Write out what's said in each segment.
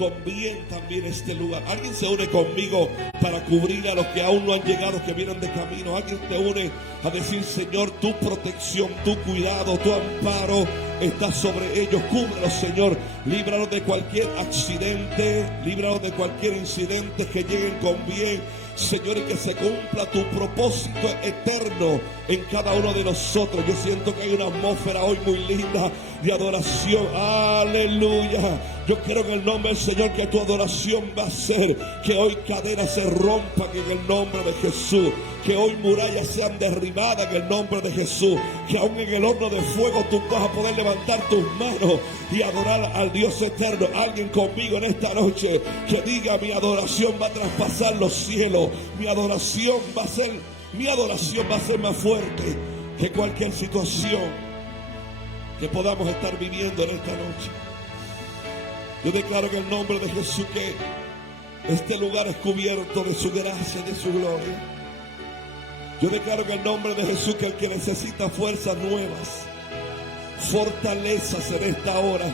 con bien también este lugar. Alguien se une conmigo para cubrir a los que aún no han llegado, que vienen de camino. Alguien te une a decir: Señor, tu protección, tu cuidado, tu amparo está sobre ellos. Cúbrelos, Señor. Líbralos de cualquier accidente, líbralos de cualquier incidente, que lleguen con bien, Señor, y que se cumpla tu propósito eterno en cada uno de nosotros. Yo siento que hay una atmósfera hoy muy linda de adoración. Aleluya. Yo quiero en el nombre del Señor que tu adoración va a ser que hoy cadenas se rompan en el nombre de Jesús, que hoy murallas sean derribadas en el nombre de Jesús, que aún en el horno de fuego tú vas a poder levantar tus manos y adorar al Dios eterno. Alguien conmigo en esta noche que diga: mi adoración va a traspasar los cielos, mi adoración va a ser más fuerte que cualquier situación que podamos estar viviendo en esta noche. Yo declaro en el nombre de Jesús que este lugar es cubierto de su gracia y de su gloria. Yo declaro en el nombre de Jesús que el que necesita fuerzas nuevas, fortalezas en esta hora,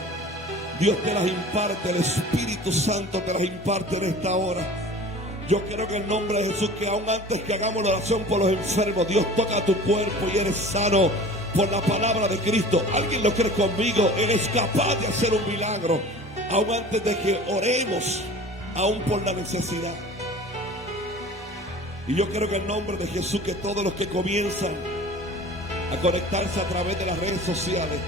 Dios te las imparte, el Espíritu Santo te las imparte en esta hora. Yo quiero en el nombre de Jesús que aún antes que hagamos la oración por los enfermos, Dios toca tu cuerpo y eres sano por la palabra de Cristo. ¿Alguien lo cree conmigo? Eres capaz de hacer un milagro aún antes de que oremos, aún por la necesidad. Y yo quiero en el nombre de Jesús que todos los que comienzan a conectarse a través de las redes sociales,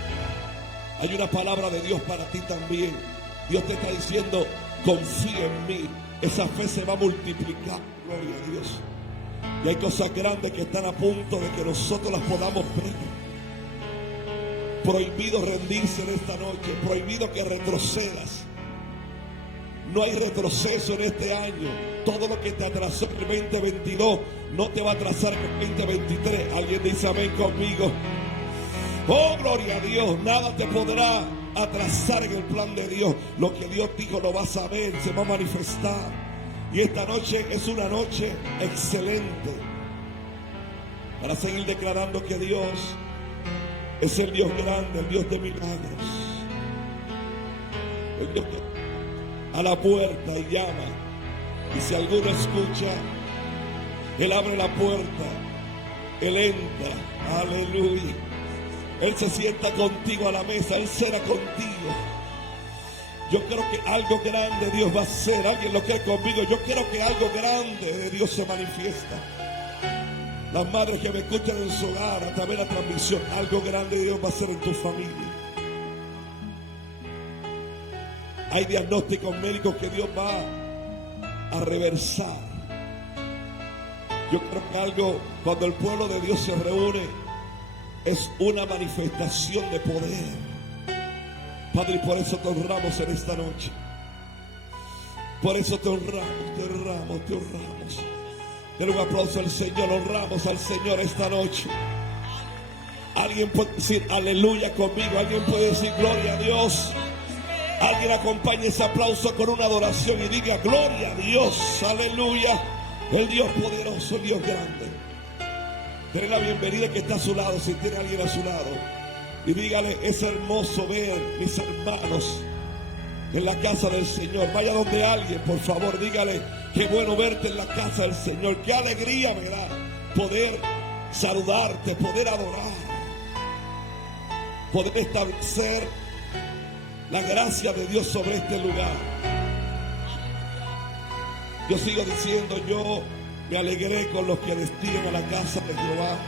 hay una palabra de Dios para ti también. Dios te está diciendo: confía en mí. Esa fe se va a multiplicar. Gloria a Dios. Y hay cosas grandes que están a punto de que nosotros las podamos ver. Prohibido rendirse en esta noche, prohibido que retrocedas. No hay retroceso en este año. Todo lo que te atrasó en el 2022 no te va a atrasar en el 2023. Alguien dice amén conmigo. Oh, gloria a Dios. Nada te podrá atrasar en el plan de Dios. Lo que Dios dijo lo vas a ver, se va a manifestar. Y esta noche es una noche excelente para seguir declarando que Dios es el Dios grande, el Dios de milagros, el Dios que a la puerta y llama. Y si alguno escucha, Él abre la puerta, Él entra. Aleluya. Él se sienta contigo a la mesa, Él cena contigo. Yo creo que algo grande Dios va a hacer. Alguien lo cree conmigo. Yo quiero que algo grande de Dios se manifiesta. Las madres que me escuchan en su hogar a través de la transmisión, algo grande Dios va a hacer en tu familia. Hay diagnósticos médicos que Dios va a reversar. Yo creo que algo, cuando el pueblo de Dios se reúne, es una manifestación de poder. Padre, y por eso te honramos en esta noche. Por eso te honramos, te honramos, te honramos. Denle un aplauso al Señor, honramos al Señor esta noche. Alguien puede decir aleluya conmigo, alguien puede decir gloria a Dios. Alguien acompañe ese aplauso con una adoración y diga gloria a Dios, aleluya. El Dios poderoso, el Dios grande. Denle la bienvenida que está a su lado, si tiene alguien a su lado. Y dígale: es hermoso ver mis hermanos en la casa del Señor. Vaya donde alguien, por favor, dígale: qué bueno verte en la casa del Señor. Qué alegría me da poder saludarte, poder adorar, poder establecer la gracia de Dios sobre este lugar. Yo sigo diciendo: yo me alegré con los que descienden a la casa de Jehová.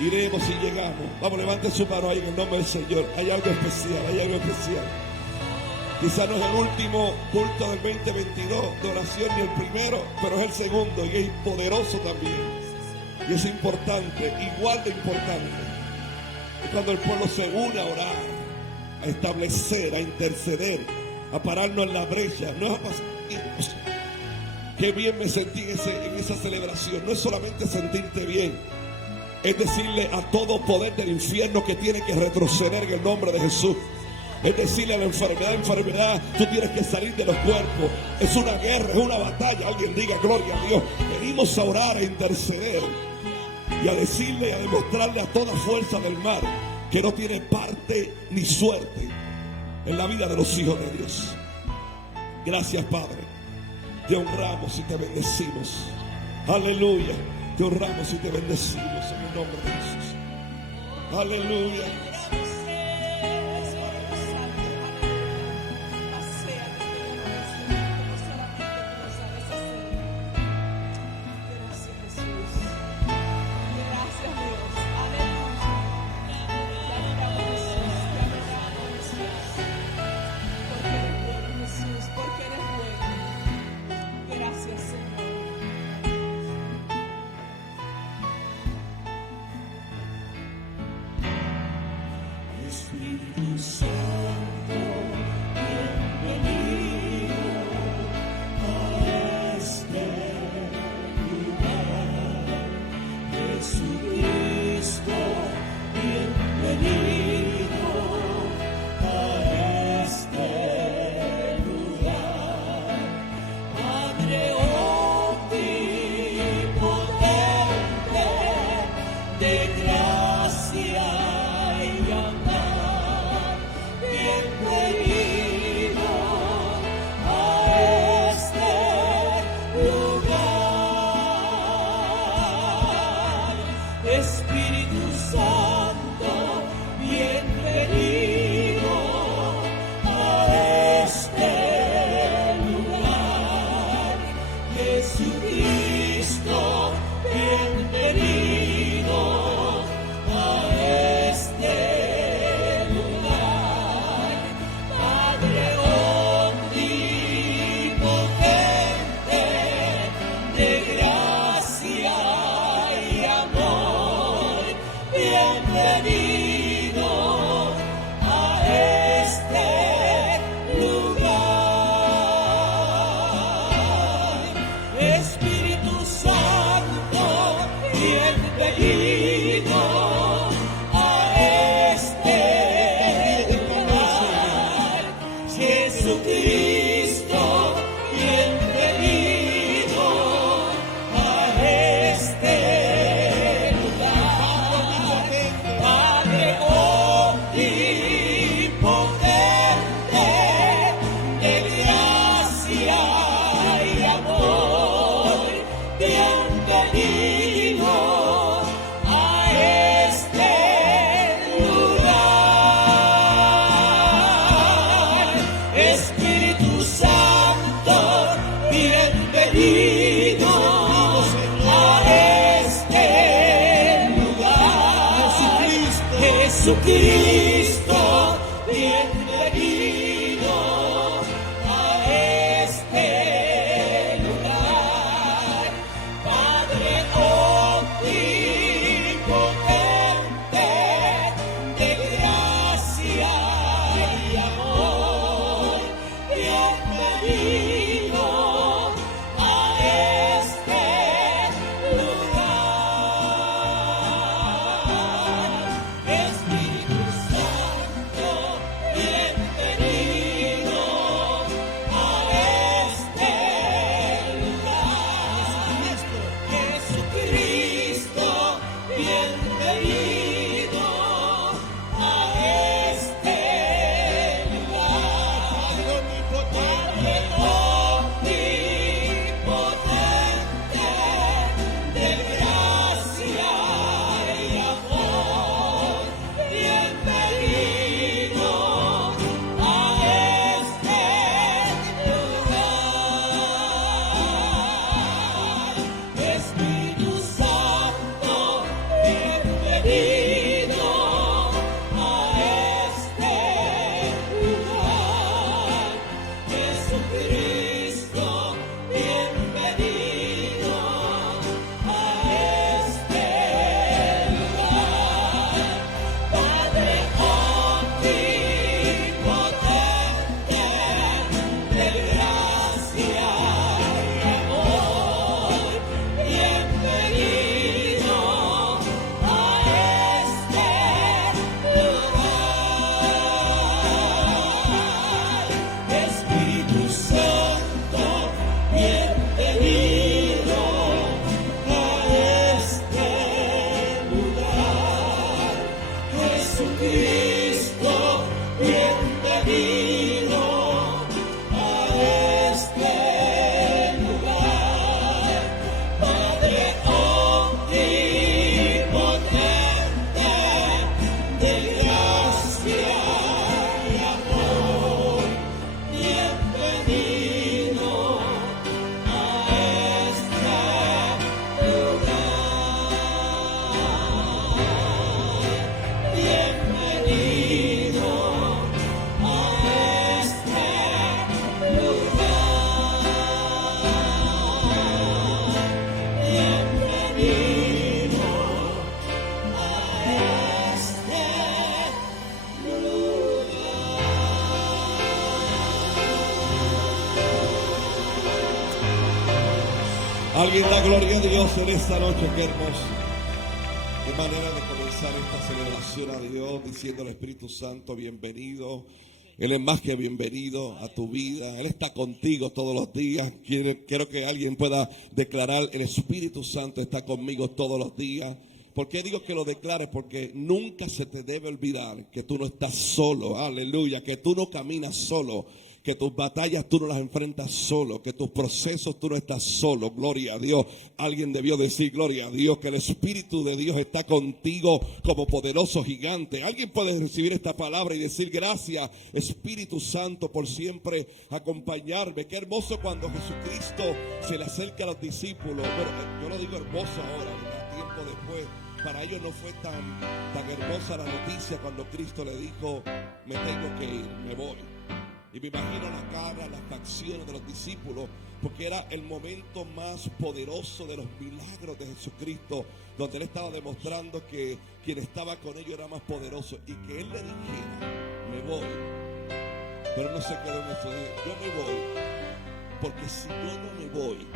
Iremos y llegamos. Vamos, levante su mano ahí en el nombre del Señor. Hay algo especial, hay algo especial. Quizás no es el último culto del 2022 de oración ni el primero, pero es el segundo y es poderoso también. Y es importante, igual de importante. Es cuando el pueblo se une a orar, a establecer, a interceder, a pararnos en la brecha. No es a pasar. Qué bien me sentí en esa celebración. No es solamente sentirte bien, es decirle a todo poder del infierno que tiene que retroceder en el nombre de Jesús. Es decirle a la enfermedad, tú tienes que salir de los cuerpos. Es una guerra, es una batalla. Alguien diga gloria a Dios. Venimos a orar, a interceder y a decirle, a demostrarle a toda fuerza del mal que no tiene parte ni suerte en la vida de los hijos de Dios. Gracias, Padre. Te honramos y te bendecimos. Aleluya. Te honramos y te bendecimos en el nombre de Jesús. Aleluya. Espíritu Santo, bienvenido a este lugar. Jesucristo, bienvenido a este lugar. Padre omnipotente, de gracia y amor, bienvenido a este lugar. Espíritu Santo, bienvenido a este lugar. Jesucristo, bienvenido a este lugar. Padre omnipotente, de gracia y amor, bienvenido a este lugar. Espíritu Santo, bienvenido a este lugar. Jesucristo, bienvenido a este lugar. Padre omnipotente, de gracia y amor, bienvenido a este lugar. Espíritu Santo, bienvenido a este lugar. Jesucristo, bienvenido a este lugar. Padre omnipotente, de gracia y amor, bienvenido a este lugar. Espíritu Santo, Alguien da gloria a Dios en esta noche, qué hermoso. Qué manera de comenzar esta celebración a Dios, diciendo al Espíritu Santo, bienvenido. Él es más que bienvenido a tu vida. Él está contigo todos los días. Quiero que alguien pueda declarar, el Espíritu Santo está conmigo todos los días. ¿Por qué digo que lo declares? Porque nunca se te debe olvidar que tú no estás solo, aleluya, que tú no caminas solo, que tus batallas tú no las enfrentas solo, que tus procesos tú no estás solo, gloria a Dios. Alguien debió decir, gloria a Dios, que el Espíritu de Dios está contigo como poderoso gigante. Alguien puede recibir esta palabra y decir, gracias Espíritu Santo por siempre acompañarme. Qué hermoso cuando Jesucristo se le acerca a los discípulos. Bueno, yo lo digo hermoso ahora, tiempo después. Para ellos no fue tan hermosa la noticia cuando Cristo le dijo, me tengo que ir, me voy. Y me imagino la cara, las facciones de los discípulos, porque era el momento más poderoso de los milagros de Jesucristo, donde Él estaba demostrando que quien estaba con ellos era más poderoso, y que Él le dijera, me voy. Pero no se quedó en eso, yo me voy, porque si yo no me voy,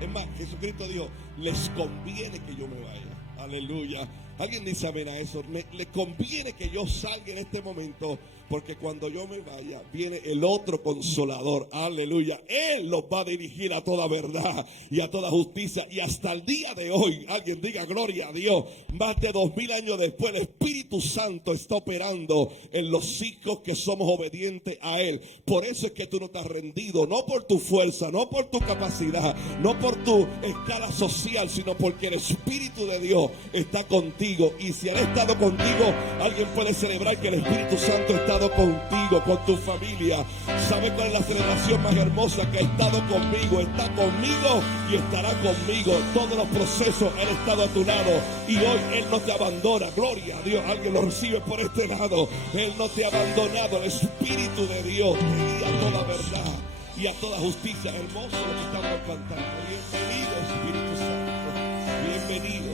es más, Jesucristo dijo, les conviene que yo me vaya. Aleluya. Alguien dice amén a eso. Le conviene que yo salga en este momento, porque cuando yo me vaya, viene el otro consolador. Aleluya. Él los va a dirigir a toda verdad y a toda justicia. Y hasta el día de hoy, alguien diga gloria a Dios, más de 2000 años después, el Espíritu Santo está operando en los hijos que somos obedientes a Él. Por eso es que tú no te has rendido, no por tu fuerza, no por tu capacidad, no por tu escala social, sino porque el Espíritu de Dios está contigo. Y si Él ha estado contigo, alguien puede celebrar que el Espíritu Santo ha estado contigo, con tu familia. ¿Sabe cuál es la celebración más hermosa? Que ha estado conmigo, está conmigo y estará conmigo. Todos los procesos Él ha estado a tu lado, y hoy Él no te abandona. Gloria a Dios. Alguien lo recibe por este lado. Él no te ha abandonado. El Espíritu de Dios te guía a toda verdad y a toda justicia. Hermoso lo que estamos cantando. Bienvenido Espíritu Santo, bienvenido.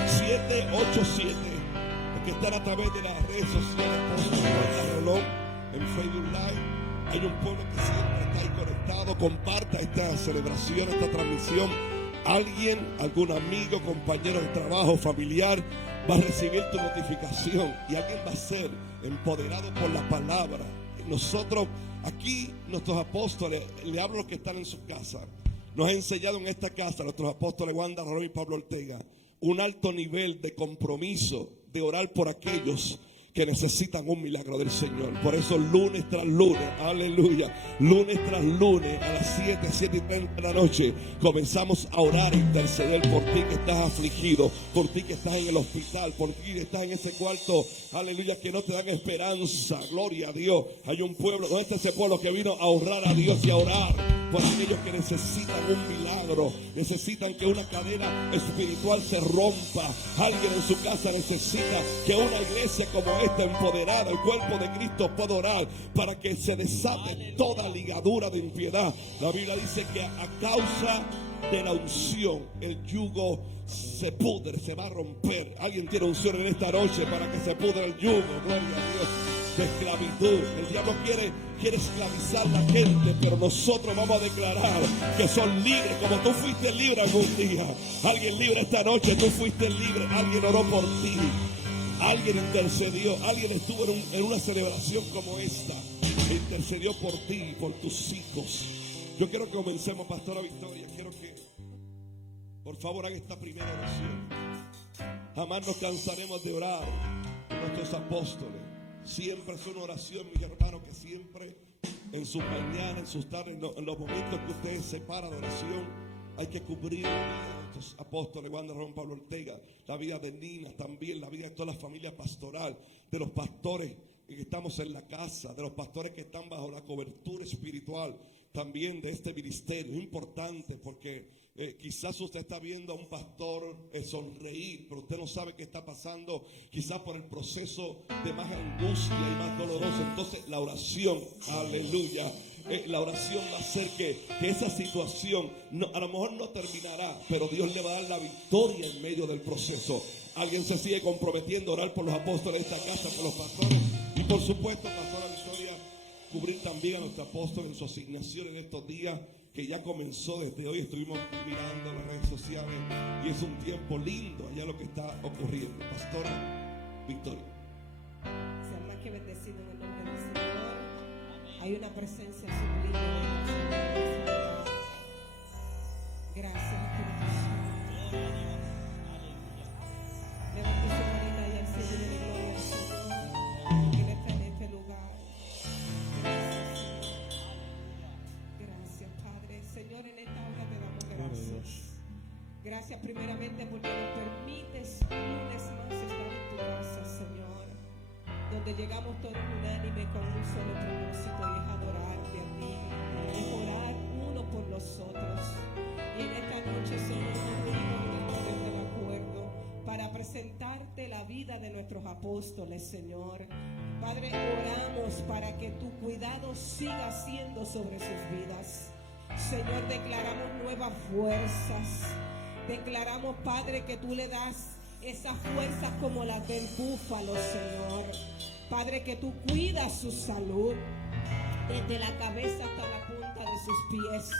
787, los que están a través de las redes sociales, en Facebook Live. Hay un pueblo que siempre está ahí conectado. Comparta esta celebración, esta transmisión. Alguien, algún amigo, compañero de trabajo, familiar, va a recibir tu notificación, y alguien va a ser empoderado por la palabra. Nosotros aquí, nuestros apóstoles, le hablo a los que están en su casa, nos ha enseñado en esta casa, nuestros apóstoles Wanda Rolón y Pablo Ortega, un alto nivel de compromiso de orar por aquellos que necesitan un milagro del Señor. Por eso lunes tras lunes, aleluya, lunes tras lunes a las 7:30 de la noche comenzamos a orar e interceder por ti que estás afligido, por ti que estás en el hospital, por ti que estás en ese cuarto, aleluya, que no te dan esperanza. Gloria a Dios. Hay un pueblo, ¿dónde está ese pueblo que vino a honrar a Dios y a orar por aquellos que necesitan un milagro, necesitan que una cadena espiritual se rompa? Alguien en su casa necesita que una iglesia como esta, empoderada, el cuerpo de Cristo, pueda orar para que se desate toda ligadura de impiedad. La Biblia dice que a causa de la unción el yugo se pudre, se va a romper. Alguien tiene unción en esta noche para que se pudre el yugo, gloria a Dios, de esclavitud. El diablo quiere esclavizar a la gente, pero nosotros vamos a declarar que son libres, como tú fuiste libre algún día. Alguien libre esta noche, tú fuiste libre. Alguien oró por ti, alguien intercedió, alguien estuvo en una celebración como esta, intercedió por ti, por tus hijos. Yo quiero que comencemos, Pastora Victoria. Quiero que por favor haga esta primera oración. Jamás nos cansaremos de orar por nuestros apóstoles. Siempre es una oración, mis hermanos, que siempre en sus mañanas, en sus tardes, en los momentos que ustedes se paran de oración, hay que cubrir la vida de nuestros apóstoles, Wanda Rolón, Pablo Ortega, la vida de Nina también, la vida de toda la familia pastoral, de los pastores que estamos en la casa, de los pastores que están bajo la cobertura espiritual también de este ministerio. Es importante porque quizás usted está viendo a un pastor sonreír, pero usted no sabe qué está pasando, quizás por el proceso de más angustia y más doloroso. Entonces la oración, aleluya, la oración va a hacer que esa situación a lo mejor no terminará, pero Dios le va a dar la victoria en medio del proceso. Alguien se sigue comprometiendo a orar por los apóstoles de esta casa, por los pastores, y por supuesto, Pastora Victoria, cubrir también a nuestro apóstol en su asignación en estos días. que ya comenzó desde hoy. Estuvimos mirando las redes sociales y es un tiempo lindo allá lo que está ocurriendo. Pastora Victoria. Sean más que bendecidos en el nombre del Señor. Hay una presencia sublime de Dios. Gracias, Espíritu Santo. Levante su manita y al cielo y de gloria al Señor, que Él está en este lugar. Gracias, Señor. Gracias, Padre. Señor, en esta hora te damos gracias. Gracias primeramente porque nos permites un lunes más estar en tu casa, Señor, donde llegamos todos unánime con un solo propósito, y es adorarte a ti, es orar uno por los otros. Y en esta noche, Señor, nos unimos en el poder del acuerdo para presentarte la vida de nuestros apóstoles, Señor. Padre, oramos para que tu cuidado siga siendo sobre sus vidas. Señor, declaramos nuevas fuerzas. Declaramos, Padre, que tú le das esas fuerzas como las del búfalo, Señor. Padre, que tú cuidas su salud desde la cabeza hasta la punta de sus pies.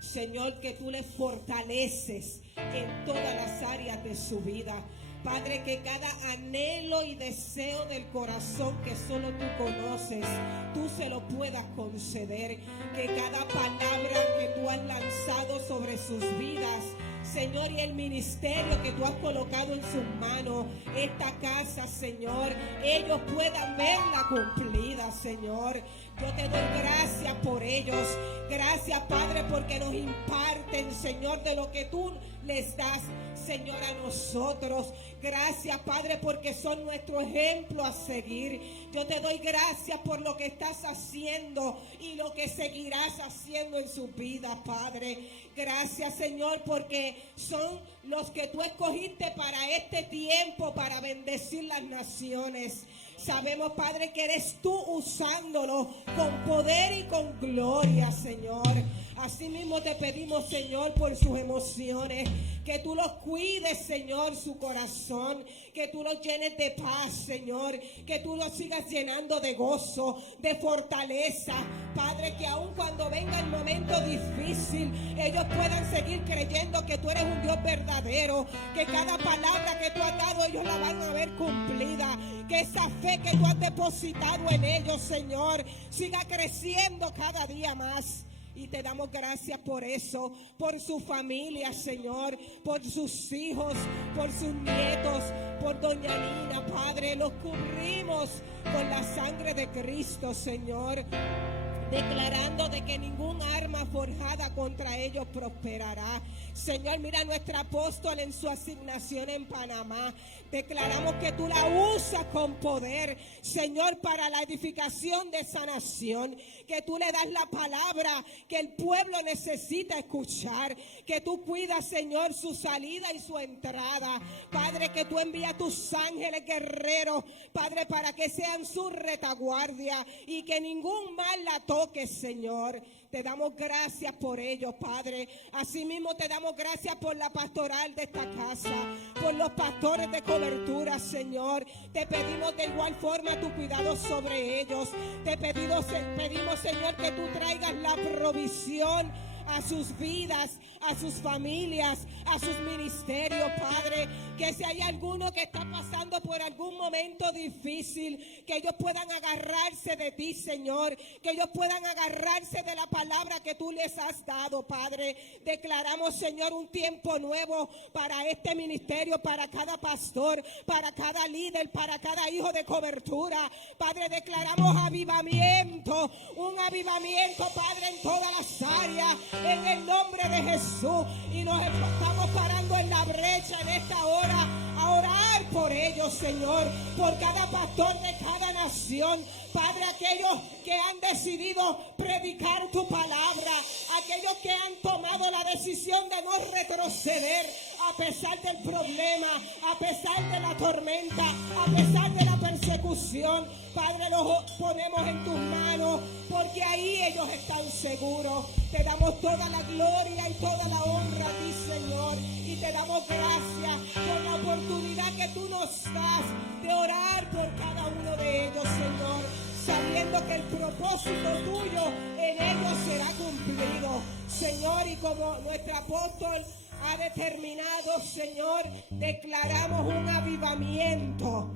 Señor, que tú le fortaleces en todas las áreas de su vida. Padre, que cada anhelo y deseo del corazón que solo tú conoces, tú se lo puedas conceder. Que cada palabra que tú has lanzado sobre sus vidas, Señor, y el ministerio que tú has colocado en sus manos, esta casa, Señor, ellos puedan verla cumplida, Señor. Yo te doy gracias por ellos. Gracias, Padre, porque nos imparten, Señor, de lo que tú les das, Señor, a nosotros. Gracias, Padre, porque son nuestro ejemplo a seguir. Yo te doy gracias por lo que estás haciendo y lo que seguirás haciendo en su vida, Padre. Gracias, Señor, porque son los que tú escogiste para este tiempo, para bendecir las naciones. Sabemos, Padre, que eres tú usándolo con poder y con gloria, Señor. Asimismo te pedimos, Señor, por sus emociones, que tú los cuides, Señor, su corazón, que tú los llenes de paz, Señor, que tú los sigas llenando de gozo, de fortaleza, Padre, que aun cuando venga el momento difícil, ellos puedan seguir creyendo que tú eres un Dios verdadero, que cada palabra que tú has dado, ellos la van a ver cumplida, que esa fe que tú has depositado en ellos, Señor, siga creciendo cada día más. Y te damos gracias por eso, por su familia, Señor, por sus hijos, por sus nietos, por doña Nina, Padre. Los cubrimos con la sangre de Cristo, Señor, declarando de que ningún arma forjada contra ellos prosperará. Señor, mira a nuestra apóstol en su asignación en Panamá. Declaramos que tú la usas con poder, Señor, para la edificación de esa nación. Que tú le das la palabra que el pueblo necesita escuchar. Que tú cuidas, Señor, su salida y su entrada. Padre, que tú envías tus ángeles guerreros, Padre, para que sean su retaguardia y que ningún mal la toque, Señor. Te damos gracias por ellos, Padre. Asimismo te damos gracias por la pastoral de esta casa, por los pastores de cobertura, Señor. Te pedimos de igual forma tu cuidado sobre ellos. Te pedimos, Señor, que tú traigas la provisión a sus vidas, a sus familias, a sus ministerios, Padre. Que si hay alguno que está pasando por algún momento difícil, que ellos puedan agarrarse de ti, Señor. Que ellos puedan agarrarse de la palabra que tú les has dado, Padre. Declaramos, Señor, un tiempo nuevo para este ministerio, para cada pastor, para cada líder, para cada hijo de cobertura. Padre, declaramos avivamiento, un avivamiento, Padre, en todas las áreas, en el nombre de Jesús. Y nos estamos parando en la brecha en esta hora a orar por ellos, Señor, por cada pastor de cada nación. Padre, aquellos que han decidido predicar tu palabra, aquellos que han tomado la decisión de no retroceder a pesar del problema, a pesar de la tormenta, a pesar de la persecución. Padre, los ponemos en tus manos, porque ahí ellos están seguros. Te damos toda la gloria y toda la honra a ti, Señor, y te damos gracias por la oportunidad que tú nos das de orar por cada uno de ellos, Señor. sabiendo que el propósito tuyo en ellos será cumplido. Señor, y como nuestro apóstol ha determinado, Señor, declaramos un avivamiento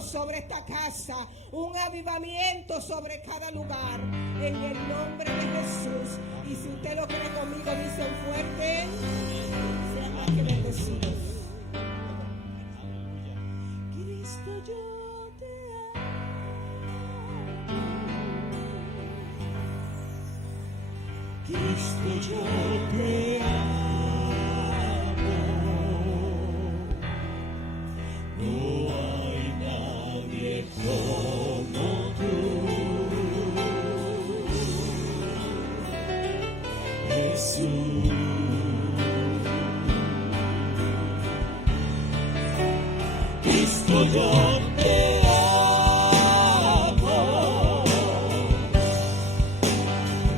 sobre esta casa, un avivamiento sobre cada lugar, en el nombre de Jesús. Y si usted lo cree conmigo, dicen fuerte, sean más que bendecidos. Cristo, yo te amo. Cristo, yo te amo. No hay nadie como tú, Jesús. Cristo, yo te amo.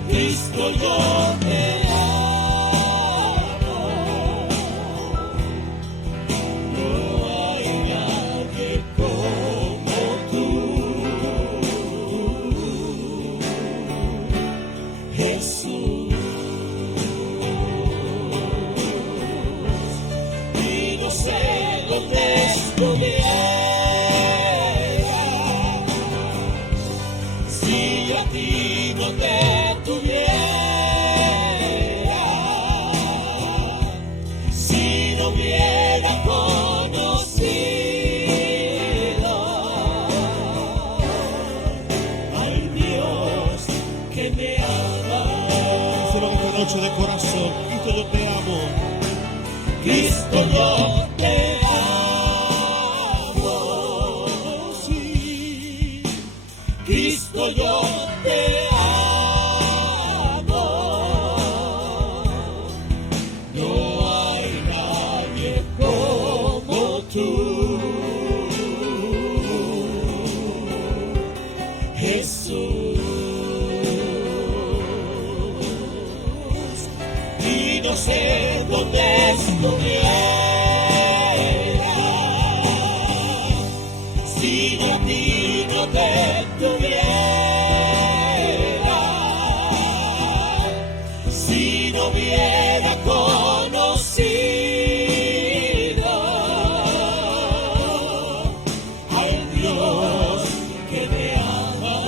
Cristo, yo te amo. Si yo a ti no te tuviera, si no hubiera conocido al Dios que me ama. Díselo esta noche de corazón: Cristo, yo te amo. Cristo, yo te amo. Cristo, yo te amo. No hay nadie como tú, Jesús. Y no sé dónde estuviera si yo a ti no te tuviera, si no hubiera conocido al Dios que me ama.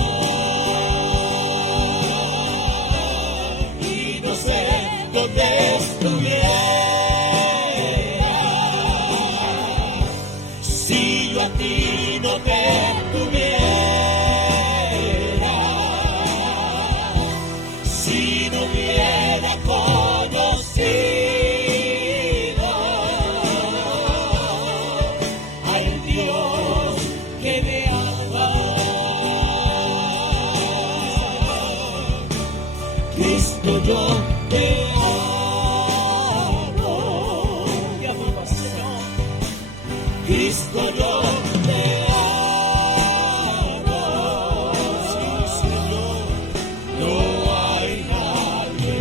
Y no sé dónde estuviera si yo a ti no te tuviera, si no hubiera conocido al Dios que me ama. Cristo, yo te amo. Te amamos, Señor. Cristo, yo te amo. Sí, Señor. No hay nadie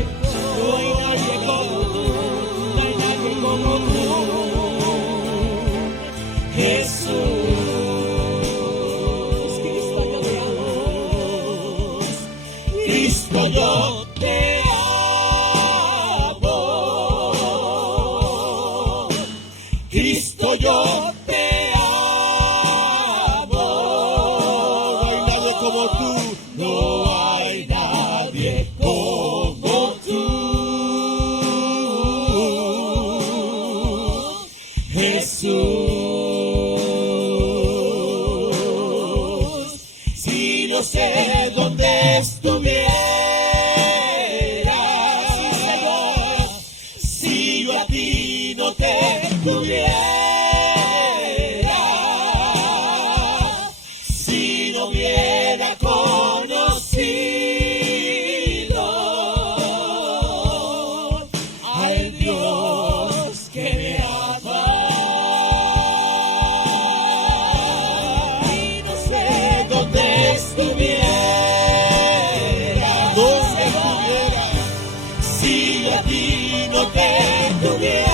como tú, no hay nadie como tú, Jesús. Cristo, yo te amo. Cristo, yo te amo. Cristo, yo te amo. No hay nadie como tú. No hay nadie como tú, Jesús. Si no sé dónde estuviera, si yo a ti no te tuviera, si no hubiera conocido al Dios que me ama. Y no sé dónde estuviera, si yo a ti no te tuviera,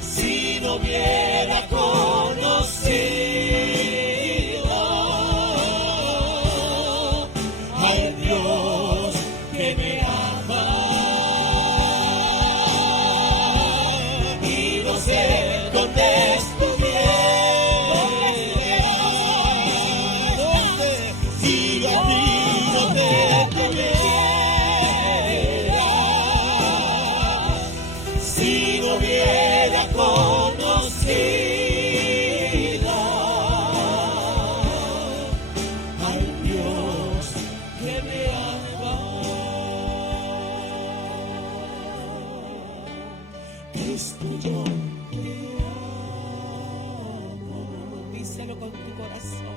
si no hubiera conocido Cristo, yo te amo. Díselo con tu corazón.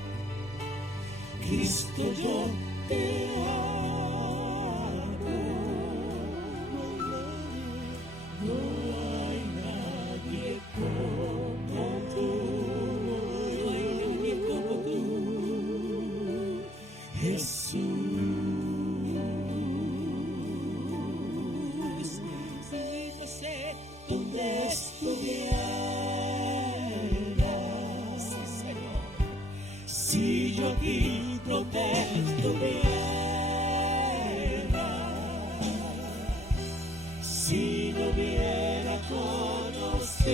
Cristo, yo te amo. No hay nadie como tú. No hay nadie como tú. Jesús, Sí, José, donde estuvieras, sí, Señor. si yo aquí no te estuviera, si no hubiera conocido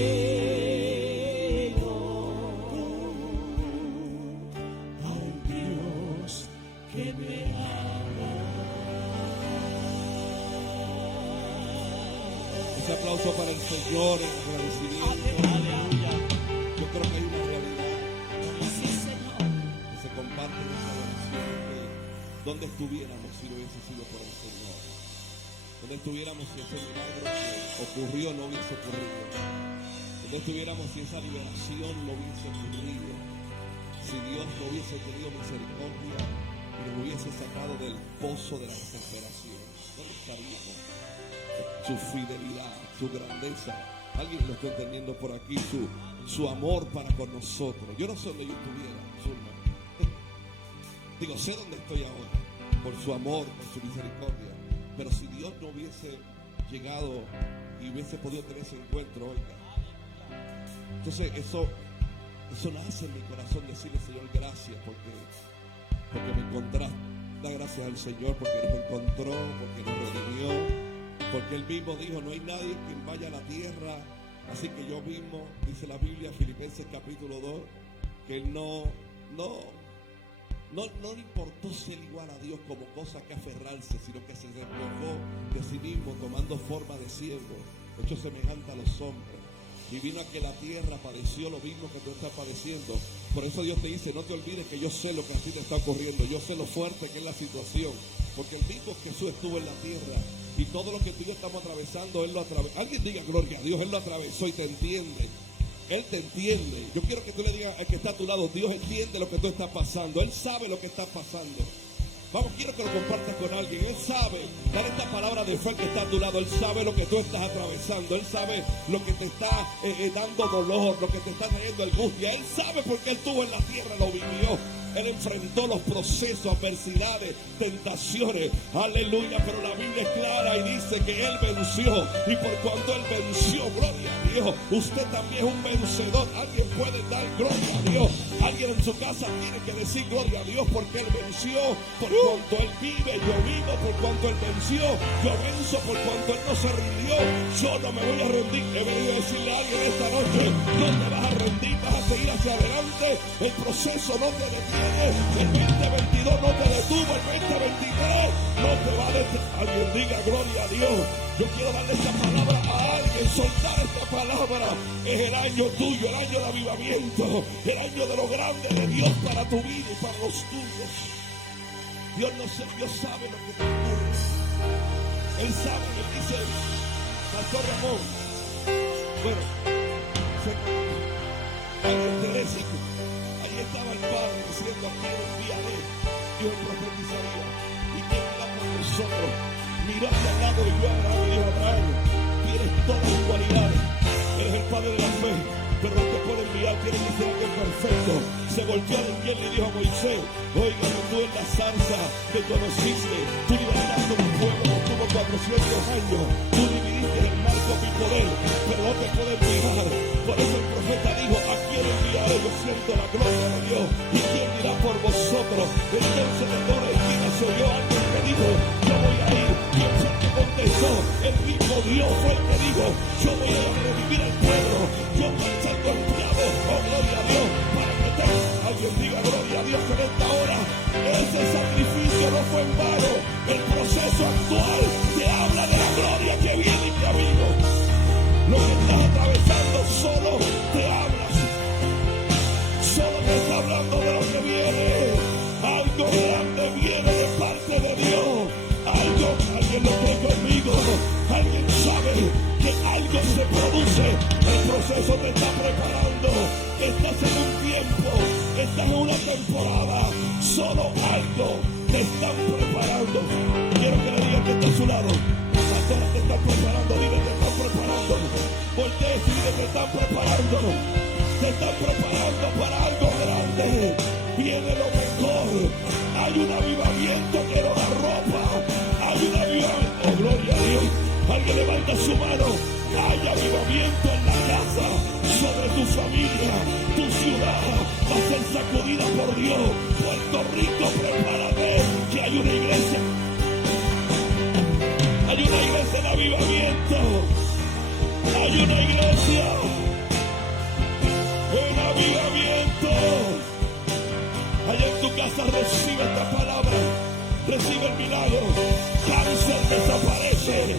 al Dios que me ama. Ese aplauso para el Señor en agradecimiento. Yo creo que hay una realidad Sí, Señor. que se comparte en esta oración, que donde estuviéramos si no hubiese sido por el Señor, donde estuviéramos si ese milagro que ocurrió no hubiese ocurrido, donde estuviéramos si esa liberación no hubiese ocurrido, si Dios no hubiese tenido misericordia y nos hubiese sacado del pozo de la desesperación. ¿Dónde estaríamos? Su fidelidad, su grandeza. Alguien lo está entendiendo por aquí, su amor para con nosotros. Yo no sé dónde yo estuviera, Zulma. Digo, sé dónde estoy ahora, por su amor, por su misericordia. Pero si Dios no hubiese llegado y hubiese podido tener ese encuentro, oiga. Entonces eso nace en mi corazón, decirle, Señor, gracias porque me encontraste. Da gracias al Señor porque nos encontró, porque nos redimió, porque Él mismo dijo, no hay nadie que vaya a la tierra, así que yo mismo, dice la Biblia, Filipenses capítulo 2, que Él no le importó ser igual a Dios como cosa que aferrarse, sino que se despojó de sí mismo, tomando forma de siervo, hecho semejante a los hombres. Y vino a que la tierra padeció lo mismo que tú estás padeciendo. Por eso Dios te dice, no te olvides que yo sé lo que a ti te está ocurriendo. Yo sé lo fuerte que es la situación. Porque el mismo Jesús estuvo en la tierra. Y todo lo que tú y yo estamos atravesando, Él lo atravesó. Alguien diga gloria a Dios, Él lo atravesó y te entiende. Él te entiende. Yo quiero que tú le digas al que está a tu lado, Dios entiende lo que tú estás pasando. Él sabe lo que está pasando. Vamos, quiero que lo compartas con alguien. Él sabe, dar esta palabra de fe que está a tu lado. Él sabe lo que tú estás atravesando. Él sabe lo que te está dando dolor, lo que te está trayendo angustia. Él sabe porque Él estuvo en la tierra, lo vivió. Él enfrentó los procesos, adversidades, tentaciones. Aleluya, pero la Biblia es clara y dice que Él venció. Y por cuanto Él venció, gloria a Dios, usted también es un vencedor. Alguien puede dar gloria a Dios. Alguien en su casa tiene que decir gloria a Dios porque Él venció. Por cuanto Él vive, yo vivo. Por cuanto Él venció, yo venzo. Por cuanto Él no se rindió, yo no me voy a rendir. He venido a decirle a alguien esta noche, no te vas a rendir, vas a seguir hacia adelante. El proceso no te detiene. El 2022 no te detuvo, el 2023 no te va a detener. Alguien diga gloria a Dios. Yo quiero darle esta palabra a alguien, soltar esta palabra. Es el año tuyo, el año de avivamiento, el año de lo grande de Dios para tu vida y para los tuyos. Dios sabe lo que te ocurre. Él sabe, Él dice, Pastor Ramón, bueno, ahí estaba el Padre diciendo, a quién enviaré, Dios profetizaría, y quién irá por nosotros. Miró hacia el lado y vio a Abraham y dijo, Abraham, tienes todas las cualidades, eres el Padre de la fe, pero no te puedo enviar, tienes que ser alguien perfecto. Se volvió al infiel y dijo a Moisés, oiga, tú en la zarza que conociste, tú libertaste un pueblo que estuvo 400 años, tú dividiste el mar con mi poder, pero no te puedo enviar. Por eso el profeta dijo, ¿a quién enviaré? Yo siento la gloria de Dios, ¿y quién irá por vosotros? Entonces de toda la esquina se oyó alguien que dijo, yo voy a ir. ¿Quién fue el que contestó? El mismo Dios fue el que dijo, yo voy a revivir al pueblo, yo voy a ser golpeado, oh gloria a Dios, para que tenga. Alguien diga gloria a Dios en esta hora. Ese sacrificio no fue en vano. El proceso actual te habla de la gloria que viene y camino. Lo que estás atravesando solo te habla. Solo te está hablando de lo que viene. Algo grande viene de parte de Dios. Alguien lo cree conmigo. Alguien sabe que algo se produce. El proceso te está preparando. Estás en un tiempo, estás en una temporada. Solo algo te están preparando. Quiero que le digan que está a su lado. Pastora, te están preparando. Dile, te están preparando. Voltea y dile, te están preparando. Te están preparando para algo grande. Viene lo mejor. Hay un avivamiento que no da ropa. Hay un avivamiento. Oh, gloria a Dios. Alguien levanta su mano. Hay avivamiento en la casa, sobre tu familia, tu ciudad va a ser sacudida por Dios. Puerto Rico, prepárate, que hay una iglesia. Hay una iglesia en avivamiento. Hay una iglesia en avivamiento. Allá en tu casa recibe esta palabra. Recibe el milagro. Cáncer desaparece.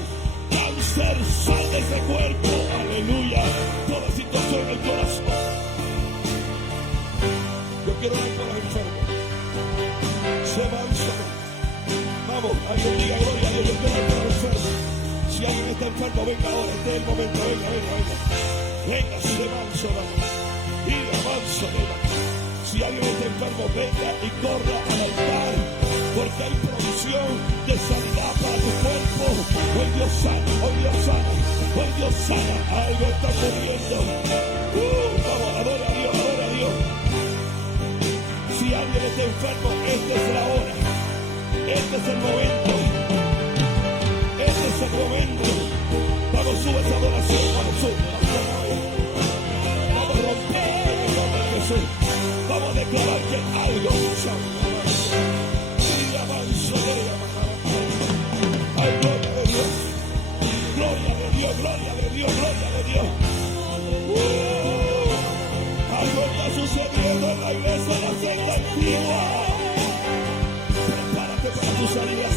Cáncer sale de ese cuerpo. Aleluya. Toda situación en el corazón. Yo quiero orar por los enfermos. Se van, se van. Vamos, alguien diga gloria a Dios. Yo quiero orar por los enfermos. Si alguien está enfermo, venga ahora. Este es el momento. Venga, venga, venga. Venga, se van, se van. Y avanza, venga. Si alguien está enfermo, venga y corra al altar. Porque hay provisión de sanidad para tu cuerpo. Hoy Dios sana, hoy Dios sana, hoy Dios sana. Algo está ocurriendo. Vamos, adora a Dios, adora a Dios. Si alguien está enfermo, esta es la hora. Este es el momento. Este es el momento. Vamos, sube esa adoración. Vamos, sube. Vamos a romper en el nombre de Jesús. Vamos a declarar que algo sana. Ay, gloria de Dios, gloria de Dios, gloria de Dios, gloria de Dios. Algo está sucediendo en la iglesia de la secta antigua. Prepárate para tu salida.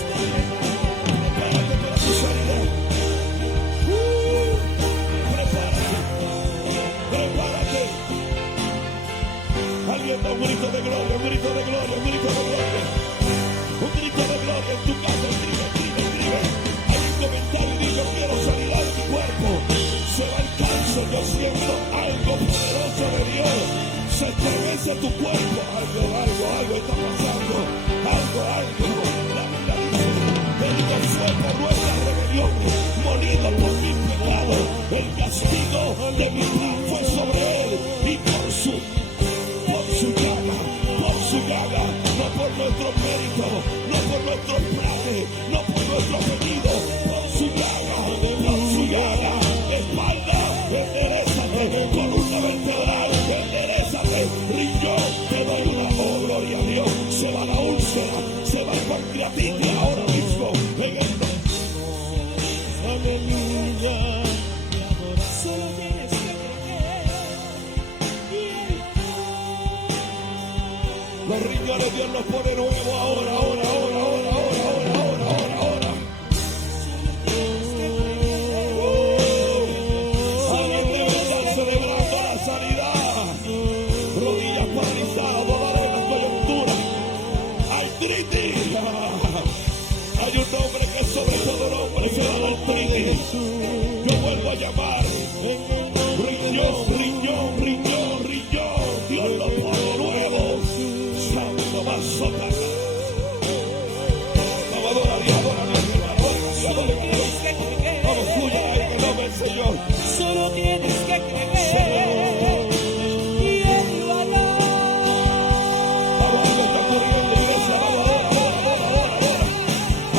Prepárate para tu salida. Prepárate. Prepárate. Alguien da un grito de gloria, un grito de gloria, un grito de gloria. Un grito de gloria en tu casa. Escribe. Hay un comentario y dice: yo quiero sanidad en mi cuerpo. Se va el cáncer. Yo siento algo poderoso de Dios. Se estremece tu cuerpo. Algo está pasando. Algo. La Biblia dice: herido fue por nuestras rebeliones, molido por mis pecados. El castigo de mi paz fue sobre él. Y por su llaga, no por nuestros méritos, no por nuestros planes, no por nuestro pedido, por su llaga, espalda, enderezate, columna vertebral, enderezate, riñón, te doy una, oh gloria a Dios, se va la úlcera, se va el pancreatitis ahora mismo, en el nombre. Aleluya. Solo tienes que creer. Los riñones Dios los pone nuevo ahora. Alguien debe estar celebrando la sanidad. Rodillas paralizadas, dolores en la coyuntura, artritis. Hay un nombre que es sobre todo nombre, se llama artritis. Yo vuelvo a llamar riñón. Dios lo pone nuevo. Santo Basota. Vamos, adora a Dios, Vamos, fluya en el nombre del Señor. Solo tienes que creer y Él lo hará. Vamos, algo está ocurriendo, iglesia. Vamos, adora.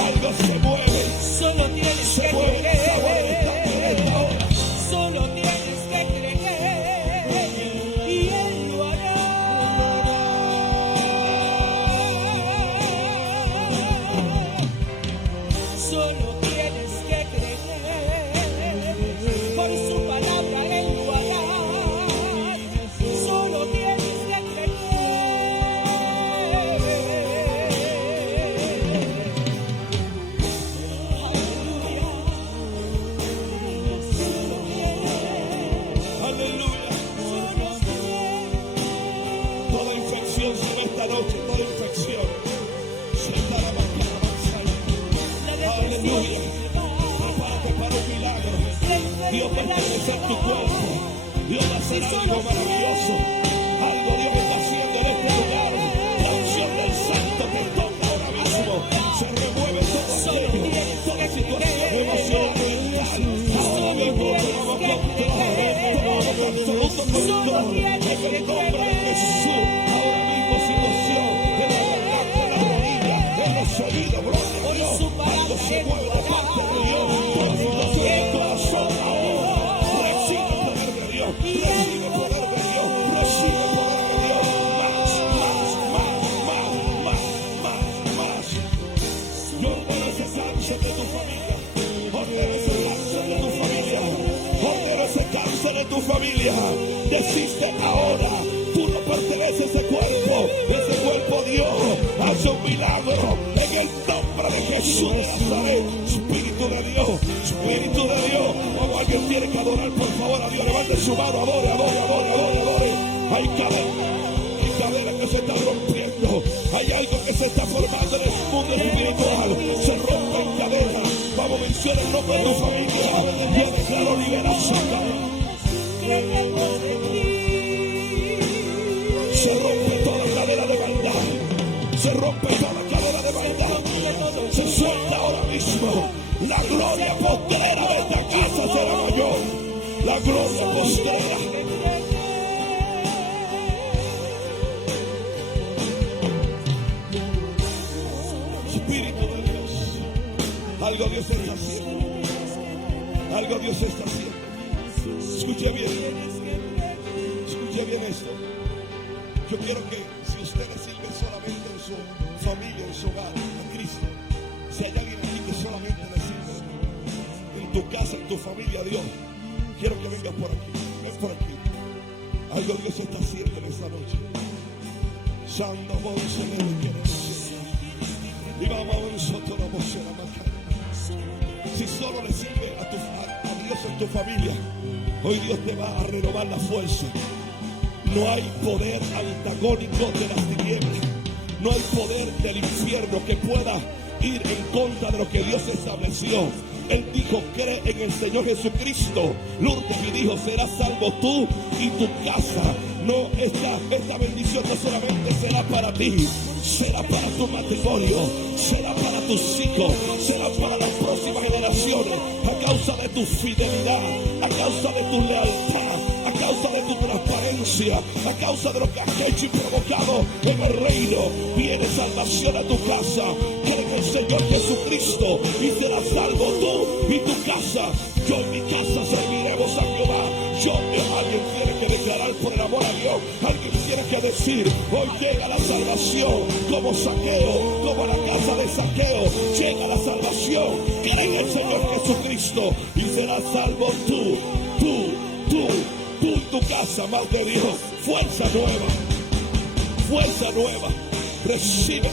Algo se mueve. Solo tienes que creer. Solo tienes que creer y Él lo hará. Solo tienes que creer. Por su palabra Él lo hará. Solo tienes que creer. Aleluya. Toda infección se va esta noche, toda infección. Aleluya. Prepárate para un milagro. Dios va a establecer tu cuerpo. Dios va a hacer algo maravilloso. Algo Dios está haciendo en este lugar. La unción del Santo te toca ahora mismo. Se remueve todo aquello, toda situación emocional, mental. Ahora mismo tomamos absoluto control. En el nombre de Jesús. Ahora mismo situación de la garganta, en la rodilla, en los oídos, gloria a Dios. Algo se mueve de parte de Dios. Toda situación del corazón ahora. Recibe poder de Dios. Recibe poder de Dios. Recibe poder de Dios. Más. Yo ordeno ese cáncer de tu familia. Ordeno ese cáncer de tu familia. Ordeno ese cáncer de tu familia. Desiste ahora. Tú no perteneces a ese cuerpo. Ese cuerpo Dios hace un milagro. En el nombre de Jesús de Nazaret. Espíritu de Dios. Espíritu de Dios. Como alguien tiene que adorar, por favor, a Dios. Levante su mano. Adore. Hay cadenas que se están rompiendo. Hay algo que se está formando en el mundo espiritual. Se rompen cadenas. Vamos a mencionar el nombre de tu familia. Yo declaro liberación. Se rompe toda cadena de maldad. Se rompe toda cadena de maldad. Se suelta ahora mismo. La gloria postrera de esta casa será mayor. La gloria postrera. Espíritu de Dios. Algo Dios está haciendo. Algo Dios está haciendo. Escuche bien. Escuche bien esto. Yo quiero que si usted le sirve solamente en su familia, en su hogar, a Cristo, si hay alguien aquí que solamente le sirve en tu casa, en tu familia, a Dios, quiero que vengas por aquí. Ven por aquí. Algo Dios está haciendo en esta noche. Santo Monse me queremos. Y vamos a nosotros a voz la macana. Si solo le sirve a Dios en tu familia, hoy Dios te va a renovar la fuerza. No hay poder antagónico de las tinieblas. No hay poder del infierno que pueda ir en contra de lo que Dios estableció. Él dijo, cree en el Señor Jesucristo. Lourdes y dijo, serás salvo tú y tu casa. No, esta bendición no solamente será para ti, será para tu matrimonio, será para tus hijos, será para las próximas generaciones, a causa de tu fidelidad, a causa de tu lealtad, a causa de tu transparencia, a causa de lo que has hecho y provocado en el reino. Viene salvación a tu casa. Cree en el Señor Jesucristo y serás salvo tú y tu casa. Yo en mi casa serviremos a Jehová. Alguien tiene que declarar por el amor a Dios. Alguien tiene que decir, hoy llega la salvación, como Saqueo, como la casa de Saqueo. Llega la salvación. Cree en el Señor Jesucristo y serás salvo tú y tu casa, más de Dios. Fuerza nueva. Recibe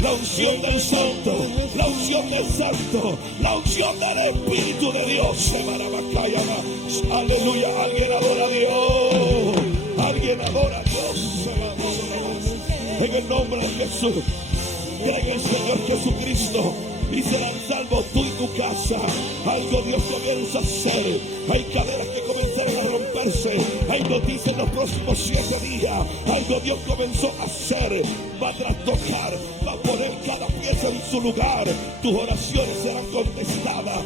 la unción del Santo, la unción del Santo, la unción del Espíritu de Dios. Aleluya, alguien adora a Dios, alguien adora a Dios. En el nombre de Jesús, cree en el Señor Jesucristo y serán salvos tú y tu casa. Algo Dios comienza a hacer. Hay cadenas que comenzaron a romperse. Hay noticias en los próximos 7 días. Algo Dios comenzó a hacer. Va a trastocar, va a poner cada pieza en su lugar. Tus oraciones serán contestadas.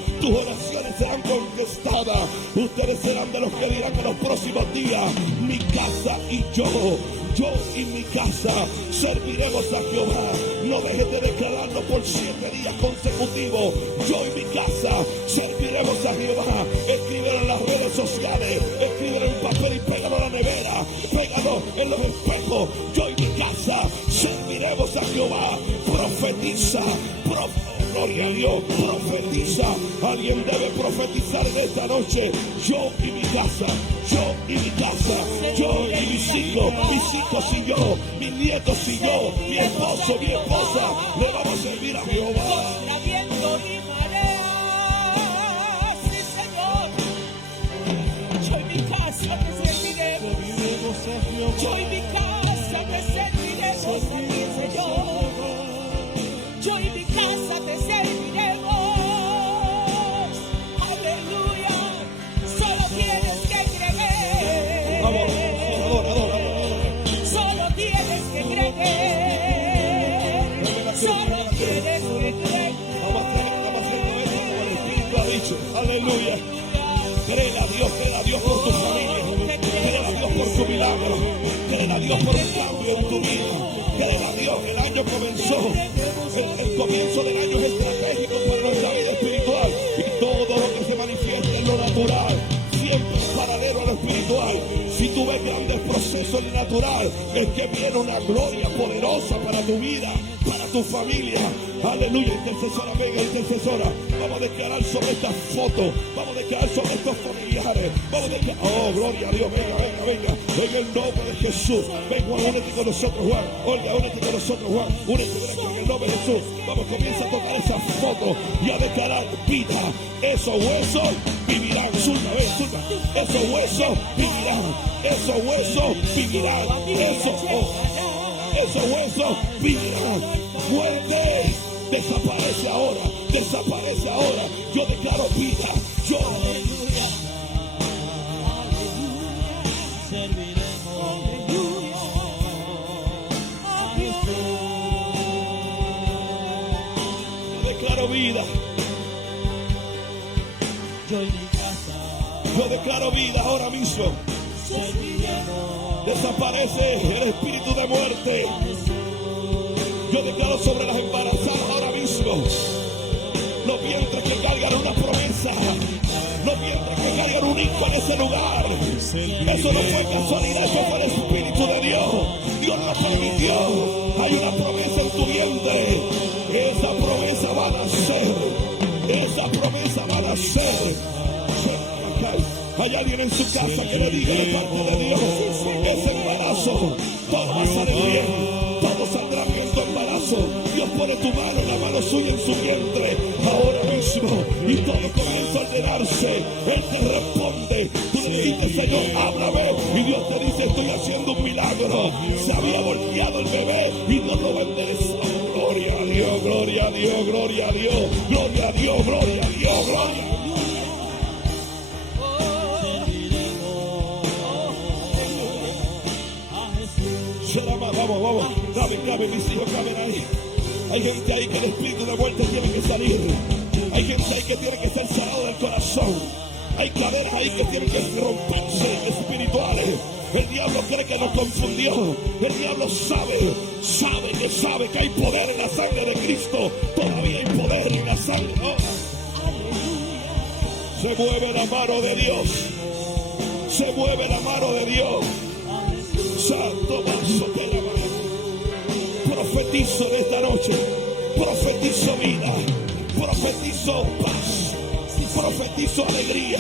Ustedes serán de los que dirán en los próximos días, mi casa y yo y mi casa serviremos a Jehová. No dejes de declararlo por 7 días consecutivos. Yo y mi casa serviremos a Jehová. Escríbelo en las redes sociales, escríbelo en papel y pégalo en la nevera, pégalo en los espejos. Yo y mi casa serviremos a Jehová. Profetiza, gloria a Dios, profetiza. Alguien debe profetizar en esta noche. Yo y mi casa, yo y mi mis hijos y yo, mis nietos y yo, mi esposo, mi esposa, le vamos a servir a Jehová. Yo y mi casa te serviremos. Yo y mi casa te serviremos a ti, Señor. Yo y mi casa te serviremos. Aleluya. Aleluya. Créele a Dios por tu familia. Créele a Dios por tu milagro. Créele a Dios por el cambio en tu vida. Créele a Dios, el año comenzó. El comienzo del año es estratégico para nuestra vida espiritual. Y todo lo que se manifiesta en lo natural siempre es paralelo a lo espiritual. Si tú ves grandes procesos en lo natural, es que viene una gloria poderosa para tu vida, para tu familia. Aleluya, intercesora, venga, intercesora. Vamos a declarar sobre estas fotos, vamos a declarar sobre estos familiares. Vamos a declarar, oh, gloria a Dios, venga. En el nombre de Jesús, venga, únete con nosotros, Juan. Olga, únete con nosotros, Juan. Únete en el nombre de Jesús. Vamos, comienza a tocar esas fotos y a declarar vida. Esos huesos vivirán. Zulma, ven, Zulma. Esos huesos vivirán. Esos huesos vivirán. Esos huesos vivirán. Muerte desaparece ahora. Desaparece ahora. Yo declaro vida. Yo declaro vida. Yo declaro vida ahora mismo. Desaparece el espíritu de muerte. Yo declaro sobre las embarazadas ahora mismo. Los vientres que cargan una promesa. Los vientres que cargan un hijo en ese lugar. Eso no fue casualidad, eso fue el Espíritu de Dios. Dios lo permitió. Hay una promesa en tu vientre. Esa promesa va a nacer. Esa promesa va a nacer. Hay alguien en su casa que le diga de parte de Dios: ese embarazo, todo va a salir bien, todo saldrá bien tu embarazo. Dios pone tu mano en la mano suya en su vientre ahora mismo y todo comienza a ordenarse. Él te responde. Tú le dijiste: Señor, háblame, y Dios te dice: estoy haciendo un milagro. Se había volteado el bebé y Dios lo bendice. Gloria a Dios, gloria a Dios, gloria a Dios, gloria a Dios, gloria a Dios, gloria a Dios. Vamos, cabe, mis hijos, caben ahí. Hay gente ahí que el espíritu de muerte tiene que salir. Hay gente ahí que tiene que ser sanado del corazón. Hay cadenas ahí que tienen que romperse espirituales. El diablo cree que nos confundió. El diablo sabe que hay poder en la sangre de Cristo. Todavía hay poder en la sangre. Oh. Se mueve la mano de Dios. Se mueve la mano de Dios. Santo vaso de la mano. Profetizo en esta noche. Profetizo vida. Profetizo paz. Profetizo alegría.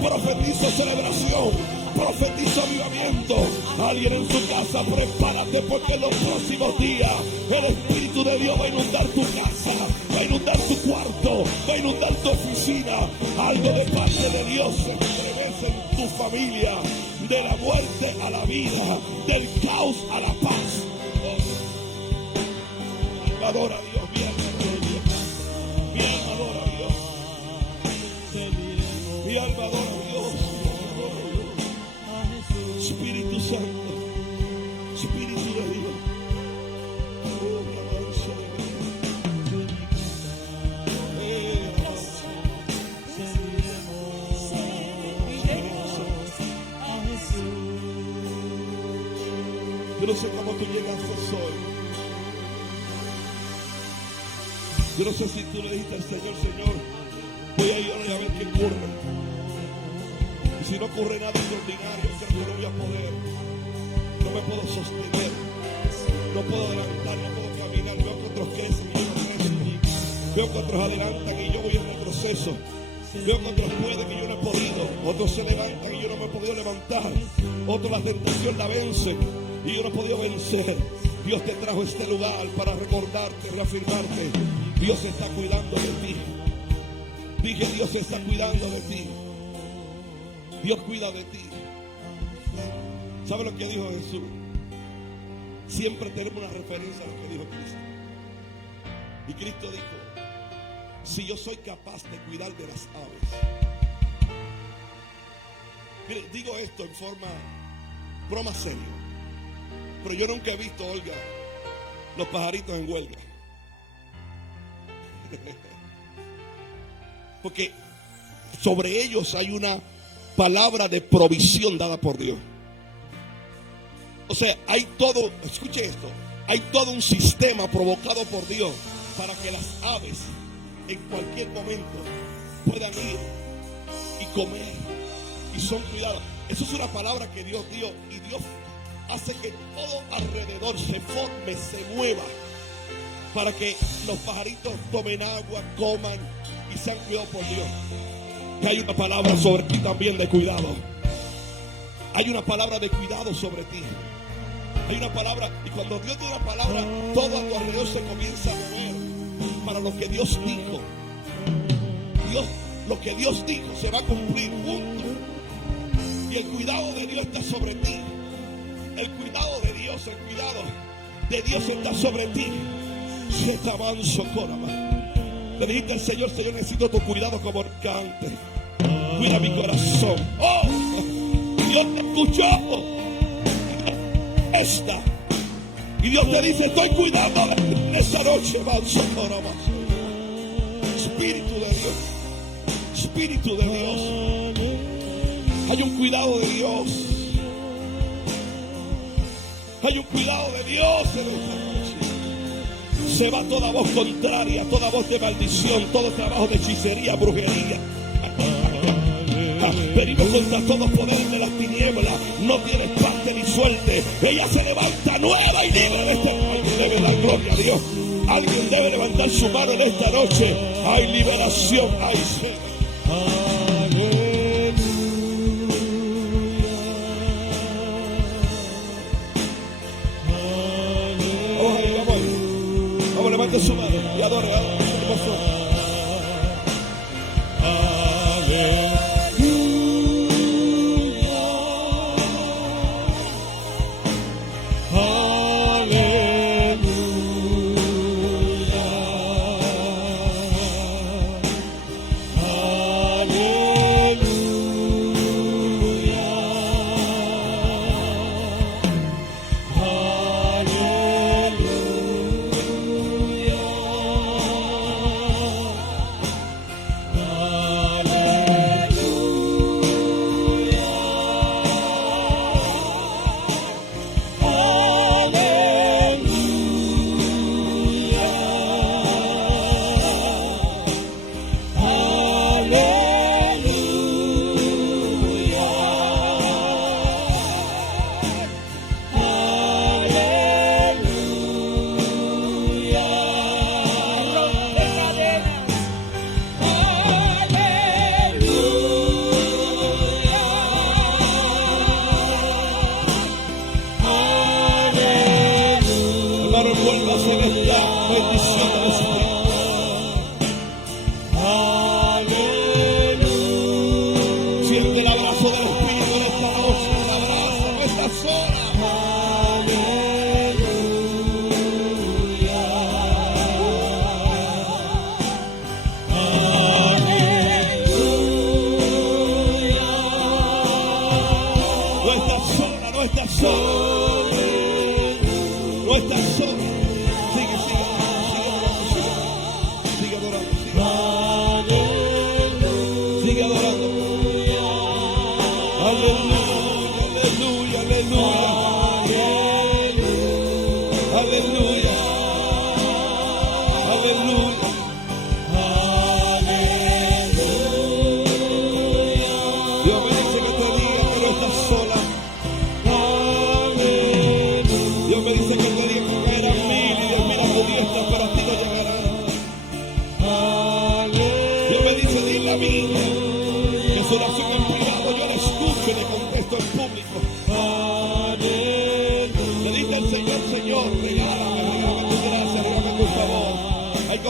Profetizo celebración. Profetizo avivamiento. Alguien en su casa, prepárate, porque en los próximos días el Espíritu de Dios va a inundar tu casa, va a inundar tu cuarto, va a inundar tu oficina. Algo de parte de Dios se estremece en tu familia. De la muerte a la vida, del caos a la paz. Oh. Adora a Dios, bien adora a Dios. Mi alma adora a Dios. Espíritu Santo, Espíritu de Dios. Oh, mi amor, yo no sé cómo tú llegaste hoy. Yo no sé si tú le dijiste al Señor: Señor, voy a ir a ver qué ocurre. Y si no ocurre nada extraordinario, creo que no voy a poder. No me puedo sostener. No puedo adelantar, no puedo caminar. Veo que otros crecen y yo no crezco. Veo que otros adelantan y yo voy en retroceso. Veo que otros pueden y yo no he podido. Otros se levantan y yo no me he podido levantar. Otros la tentación la vencen y yo no he podido vencer. Dios te trajo a este lugar para recordarte, reafirmarte. Dios está cuidando de ti. Dije: Dios está cuidando de ti. Dios cuida de ti. ¿Sabe lo que dijo Jesús? Siempre tenemos una referencia a lo que dijo Cristo. Y Cristo dijo: si yo soy capaz de cuidar de las aves. Mire, digo esto en forma broma serio, pero yo nunca he visto, Olga, los pajaritos en huelga. Porque sobre ellos hay una palabra de provisión dada por Dios. O sea, hay todo, escuche esto, hay todo un sistema provocado por Dios para que las aves en cualquier momento puedan ir y comer, y son cuidadas. Eso es una palabra que Dios dio, y Dios hace que todo alrededor se forme, se mueva, para que los pajaritos tomen agua, coman y sean cuidados por Dios. Que hay una palabra sobre ti también de cuidado. Hay una palabra de cuidado sobre ti. Hay una palabra, y cuando Dios da una palabra, todo a tu alrededor se comienza a mover para lo que Dios dijo. Lo que Dios dijo se va a cumplir, punto. Y el cuidado de Dios está sobre ti. El cuidado de Dios está sobre ti. Se te avanzó, corama. Le dijiste al Señor, Señor, necesito tu cuidado como nunca antes. Cuida mi corazón. Oh, Dios te escuchó. Y Dios te dice, estoy cuidando de esta noche. Avanzó, corama. Espíritu de Dios. Espíritu de Dios. Hay un cuidado de Dios. Hay un cuidado de Dios en esta noche. Se va toda voz contraria, toda voz de maldición, todo trabajo de hechicería, brujería. Venimos contra todos poderes de las tinieblas. No tienes parte ni suerte. Ella se levanta nueva y libre. Alguien debe dar gloria a Dios. Alguien debe levantar su mano en esta noche. Hay liberación, hay fe. Vamos, levante su mano y adore,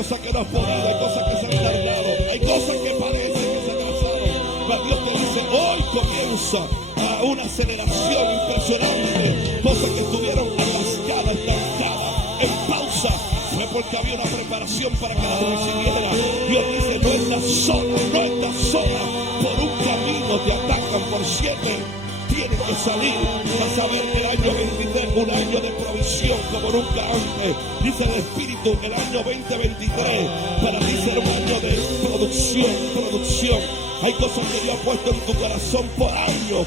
cosas que no has podido, hay cosas que se han tardado, hay cosas que parecen que se atrasaron. Pero Dios te dice, hoy comienza una aceleración impresionante. Cosas que estuvieron atascadas, estancadas, en pausa, fue porque había una preparación para que la recibiera. Dios dice, no estás sola, no estás sola. Por un camino te atacan, por 7 tienen que salir. Vas a ver que el año 23 un año de provisión como nunca antes. Dice el Espíritu que el año 2023 para ti será un año de producción producción. Hay cosas que Dios ha puesto en tu corazón por año,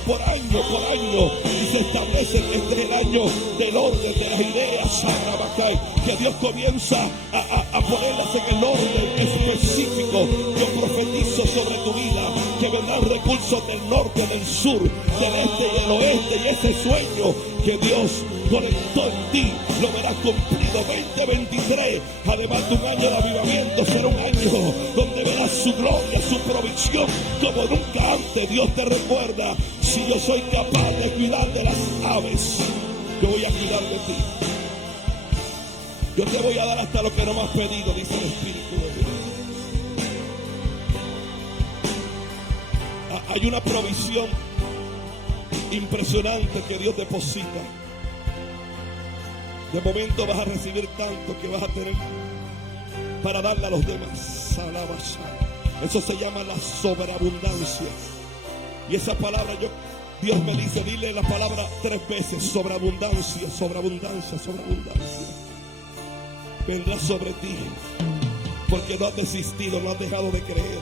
y se establecen entre el año del orden de las ideas, Sarabacay, que Dios comienza a ponerlas en el orden específico. Yo profetizo sobre tu vida que vendrán recursos del norte, del sur, del este y del oeste, y ese sueño que Dios conectó en ti lo verás cumplido. 2023, además de un año de avivamiento, será un año donde verás su gloria, su provisión como nunca antes. Dios te recuerda: si yo soy capaz de cuidar de las aves, yo voy a cuidar de ti. Yo te voy a dar hasta lo que no me has pedido, dice el Espíritu de Dios. Hay una provisión impresionante que Dios deposita. De momento vas a recibir tanto que vas a tener para darle a los demás. Eso se llama la sobreabundancia. Y esa palabra, Dios me dice: dile la palabra 3 veces: sobreabundancia, sobreabundancia, sobreabundancia. Vendrá sobre ti, porque no has desistido, no has dejado de creer.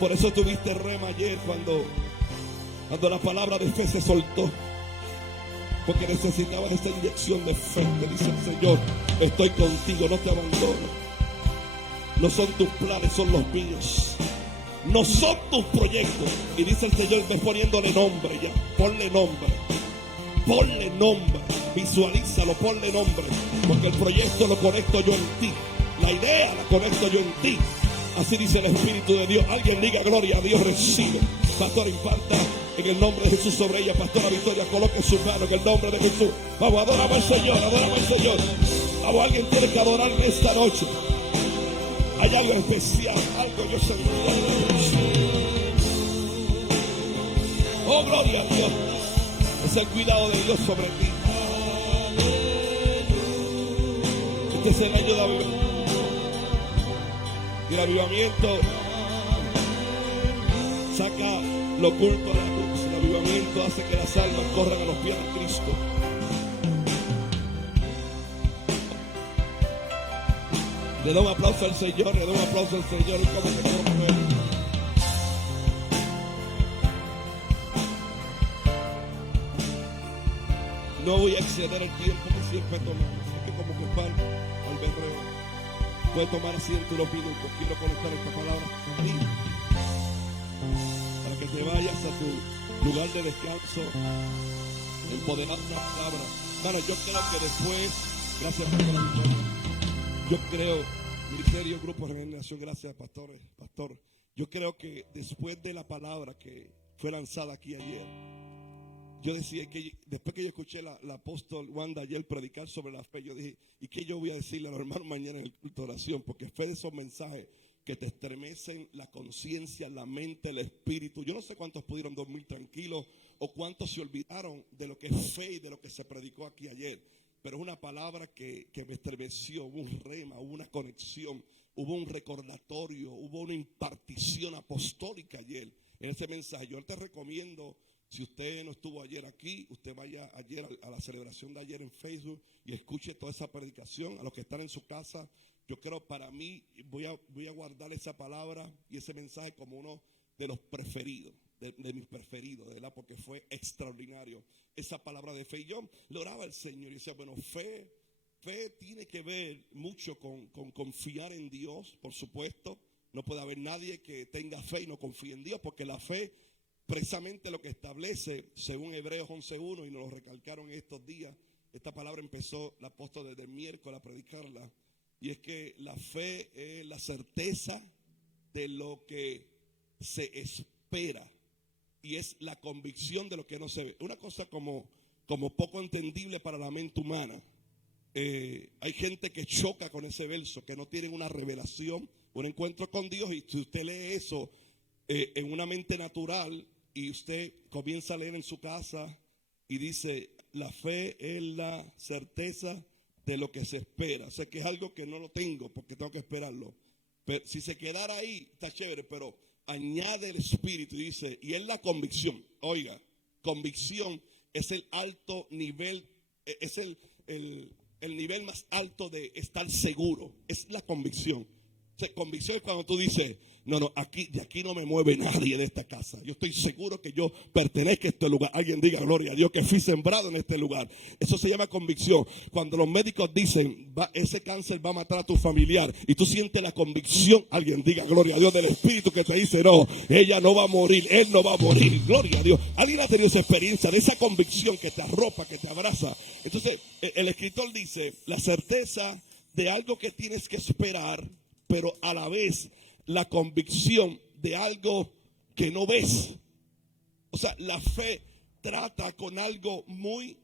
Por eso tuviste rema ayer cuando la palabra de fe se soltó, porque necesitabas esa inyección de fe. Te dice el Señor: estoy contigo, no te abandono. No son tus planes, son los míos. No son tus proyectos. Y dice el Señor: ves poniéndole nombre ya. Ponle nombre. Ponle nombre. Visualízalo, ponle nombre. Porque el proyecto lo conecto yo en ti. La idea la conecto yo en ti. Así dice el Espíritu de Dios. Alguien diga gloria a Dios, recibe. Pastor, imparta en el nombre de Jesús sobre ella. Pastora Victoria, coloque su mano en el nombre de Jesús. Vamos, adoramos al Señor, adoramos al Señor. Vamos, alguien tiene que adorarme esta noche. Hay algo especial, algo yo sentí. Oh, gloria a Dios. Es el cuidado de Dios sobre ti. Este es el año de avivamiento. Y el avivamiento saca lo oculto a la luz. El avivamiento hace que las almas corran a los pies de Cristo. Le doy un aplauso al Señor, le doy un aplauso al Señor. ¿Y cómo se come? No voy a exceder el tiempo que siempre tomamos. Así que como que paro al berreo. Puede tomar asiento unos minutos. Quiero conectar esta palabra contigo, para que te vayas a tu lugar de descanso, empoderando una palabra. Bueno, yo creo que después, gracias por la victoria. Yo creo, Ministerio, Grupo de Regeneración, gracias pastor. Yo creo que después de la palabra que fue lanzada aquí ayer, yo decía que después que yo escuché la apóstol Wanda ayer predicar sobre la fe, yo dije: ¿y qué yo voy a decirle a los hermanos mañana en el culto de oración? Porque fe de esos mensajes que te estremecen la conciencia, la mente, el espíritu. Yo no sé cuántos pudieron dormir tranquilos o cuántos se olvidaron de lo que es fe y de lo que se predicó aquí ayer. Pero es una palabra que me estremeció. Hubo un rema, hubo una conexión, hubo un recordatorio, hubo una impartición apostólica ayer en ese mensaje. Yo te recomiendo, si usted no estuvo ayer aquí, usted vaya ayer a la celebración de ayer en Facebook y escuche toda esa predicación. A los que están en su casa, yo creo, para mí, voy a guardar esa palabra y ese mensaje como uno de los preferidos, de mis preferidos, ¿verdad? Porque fue extraordinario esa palabra de fe. Y yo le oraba al Señor y decía: bueno, fe tiene que ver mucho con confiar en Dios, por supuesto. No puede haber nadie que tenga fe y no confíe en Dios, porque la fe, precisamente lo que establece, según Hebreos 11:1, y nos lo recalcaron en estos días. Esta palabra empezó el apóstol desde el miércoles a predicarla, y es que la fe es la certeza de lo que se espera y es la convicción de lo que no se ve. Una cosa como poco entendible para la mente humana. Hay gente que choca con ese verso, que no tienen una revelación, un encuentro con Dios, y si usted lee eso en una mente natural y usted comienza a leer en su casa y dice: la fe es la certeza de lo que se espera. O sea, que es algo que no lo tengo porque tengo que esperarlo. Pero si se quedara ahí, está chévere, pero añade el Espíritu y dice: y es la convicción. Oiga, convicción es el alto nivel, es el nivel más alto de estar seguro. Es la convicción. Convicción es cuando tú dices, no, de aquí no me mueve nadie de esta casa. Yo estoy seguro que yo pertenezco a este lugar. Alguien diga, gloria a Dios, que fui sembrado en este lugar. Eso se llama convicción. Cuando los médicos dicen, ese cáncer va a matar a tu familiar, y tú sientes la convicción, alguien diga, gloria a Dios, del Espíritu que te dice, no, ella no va a morir, él no va a morir. Gloria a Dios. Alguien ha tenido esa experiencia de esa convicción que te arropa, que te abraza. Entonces, el escritor dice, la certeza de algo que tienes que esperar, pero a la vez la convicción de algo que no ves. O sea, la fe trata con algo muy,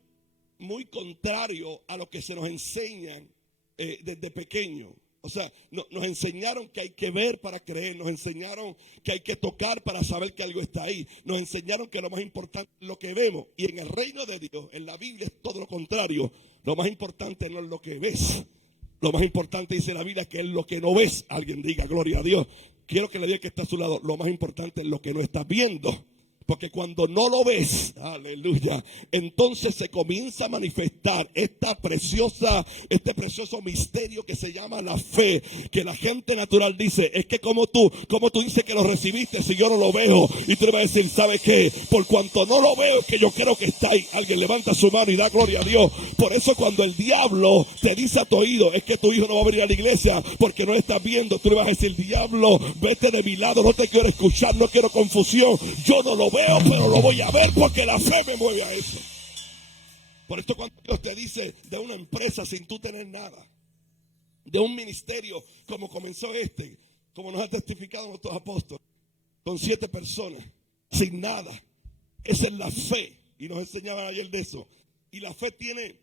muy contrario a lo que se nos enseñan desde pequeño. O sea, nos enseñaron que hay que ver para creer, nos enseñaron que hay que tocar para saber que algo está ahí, nos enseñaron que lo más importante es lo que vemos, y en el reino de Dios, en la Biblia es todo lo contrario. Lo más importante no es lo que ves. Lo más importante, dice la Biblia, que es lo que no ves. Alguien diga, gloria a Dios. Quiero que le diga que está a su lado. Lo más importante es lo que no estás viendo. Porque cuando no lo ves, aleluya, entonces se comienza a manifestar este precioso misterio que se llama la fe. Que la gente natural dice, es que como tú dices que lo recibiste si yo no lo veo. Y tú le vas a decir, ¿sabe qué? Por cuanto no lo veo, es que yo creo que está ahí. Alguien levanta su mano y da gloria a Dios. Por eso cuando el diablo te dice a tu oído, es que tu hijo no va a venir a la iglesia porque no estás viendo, tú le vas a decir, diablo, vete de mi lado, no te quiero escuchar, no quiero confusión. Yo no lo veo, pero lo voy a ver porque la fe me mueve a eso. Por esto cuando Dios te dice de una empresa sin tú tener nada, de un ministerio como comenzó como nos ha testificado nuestros apóstoles, con 7 personas, sin nada, esa es la fe, y nos enseñaban ayer de eso. Y la fe tiene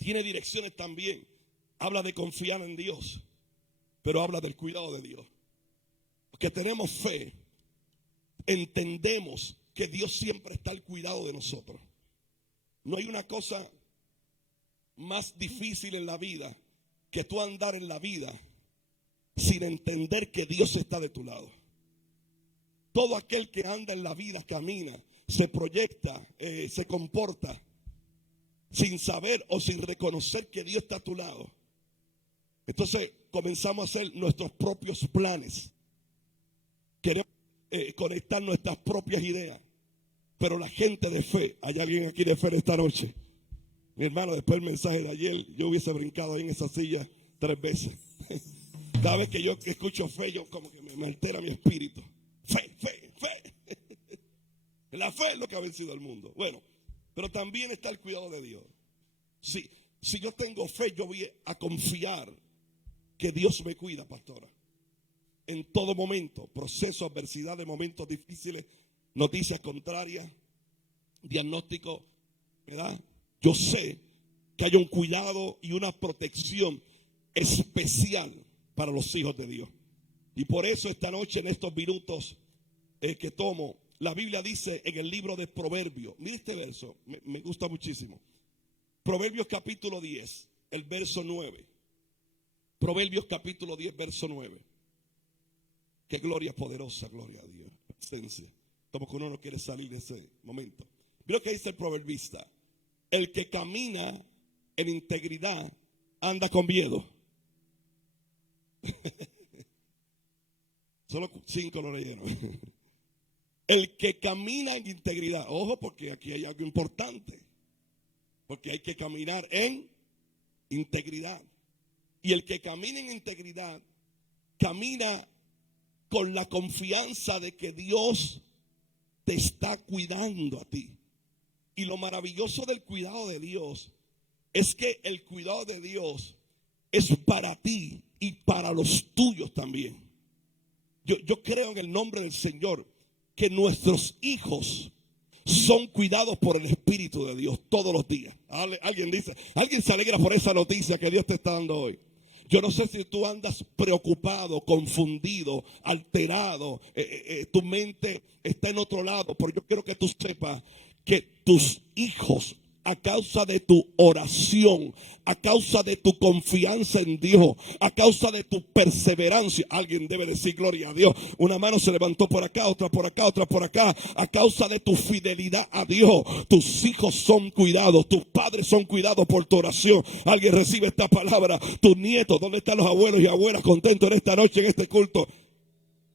direcciones también. Habla de confiar en Dios, pero habla del cuidado de Dios. Porque tenemos fe, entendemos que Dios siempre está al cuidado de nosotros. No hay una cosa más difícil en la vida que tú andar en la vida sin entender que Dios está de tu lado. Todo aquel que anda en la vida, camina, se proyecta, se comporta sin saber o sin reconocer que Dios está a tu lado. Entonces comenzamos a hacer nuestros propios planes. Queremos conectar nuestras propias ideas. Pero la gente de fe, hay alguien aquí de fe esta noche. Mi hermano, después del mensaje de ayer, yo hubiese brincado ahí en esa silla 3 veces. Cada vez que yo escucho fe, yo como que me altera mi espíritu. Fe. La fe es lo que ha vencido al mundo. Bueno, pero también está el cuidado de Dios. Si yo tengo fe, yo voy a confiar que Dios me cuida, pastora. En todo momento, proceso, adversidad, de momentos difíciles, noticias contrarias, diagnóstico, ¿verdad? Yo sé que hay un cuidado y una protección especial para los hijos de Dios. Y por eso esta noche, en estos minutos que tomo, la Biblia dice en el libro de Proverbios, mire este verso, me gusta muchísimo. Proverbios capítulo 10, el verso 9. Proverbios capítulo 10, verso 9. Qué gloria poderosa, gloria a Dios. Presencia. Como que uno no quiere salir de ese momento. Mira lo que dice el proverbista. El que camina en integridad anda con miedo. Solo 5 lo leyeron. El que camina en integridad. Ojo, porque aquí hay algo importante. Porque hay que caminar en integridad. Y el que camina en integridad, camina con la confianza de que Dios te está cuidando a ti. Y lo maravilloso del cuidado de Dios es que el cuidado de Dios es para ti y para los tuyos también. Yo creo en el nombre del Señor que nuestros hijos son cuidados por el Espíritu de Dios todos los días. Alguien se alegra por esa noticia que Dios te está dando hoy. Yo no sé si tú andas preocupado, confundido, alterado, tu mente está en otro lado, pero yo quiero que tú sepas que tus hijos a causa de tu oración, a causa de tu confianza en Dios, a causa de tu perseverancia. Alguien debe decir gloria a Dios. Una mano se levantó por acá, otra por acá, otra por acá. A causa de tu fidelidad a Dios, tus hijos son cuidados, tus padres son cuidados por tu oración. Alguien recibe esta palabra. Tus nietos, ¿dónde están los abuelos y abuelas contentos en esta noche, en este culto?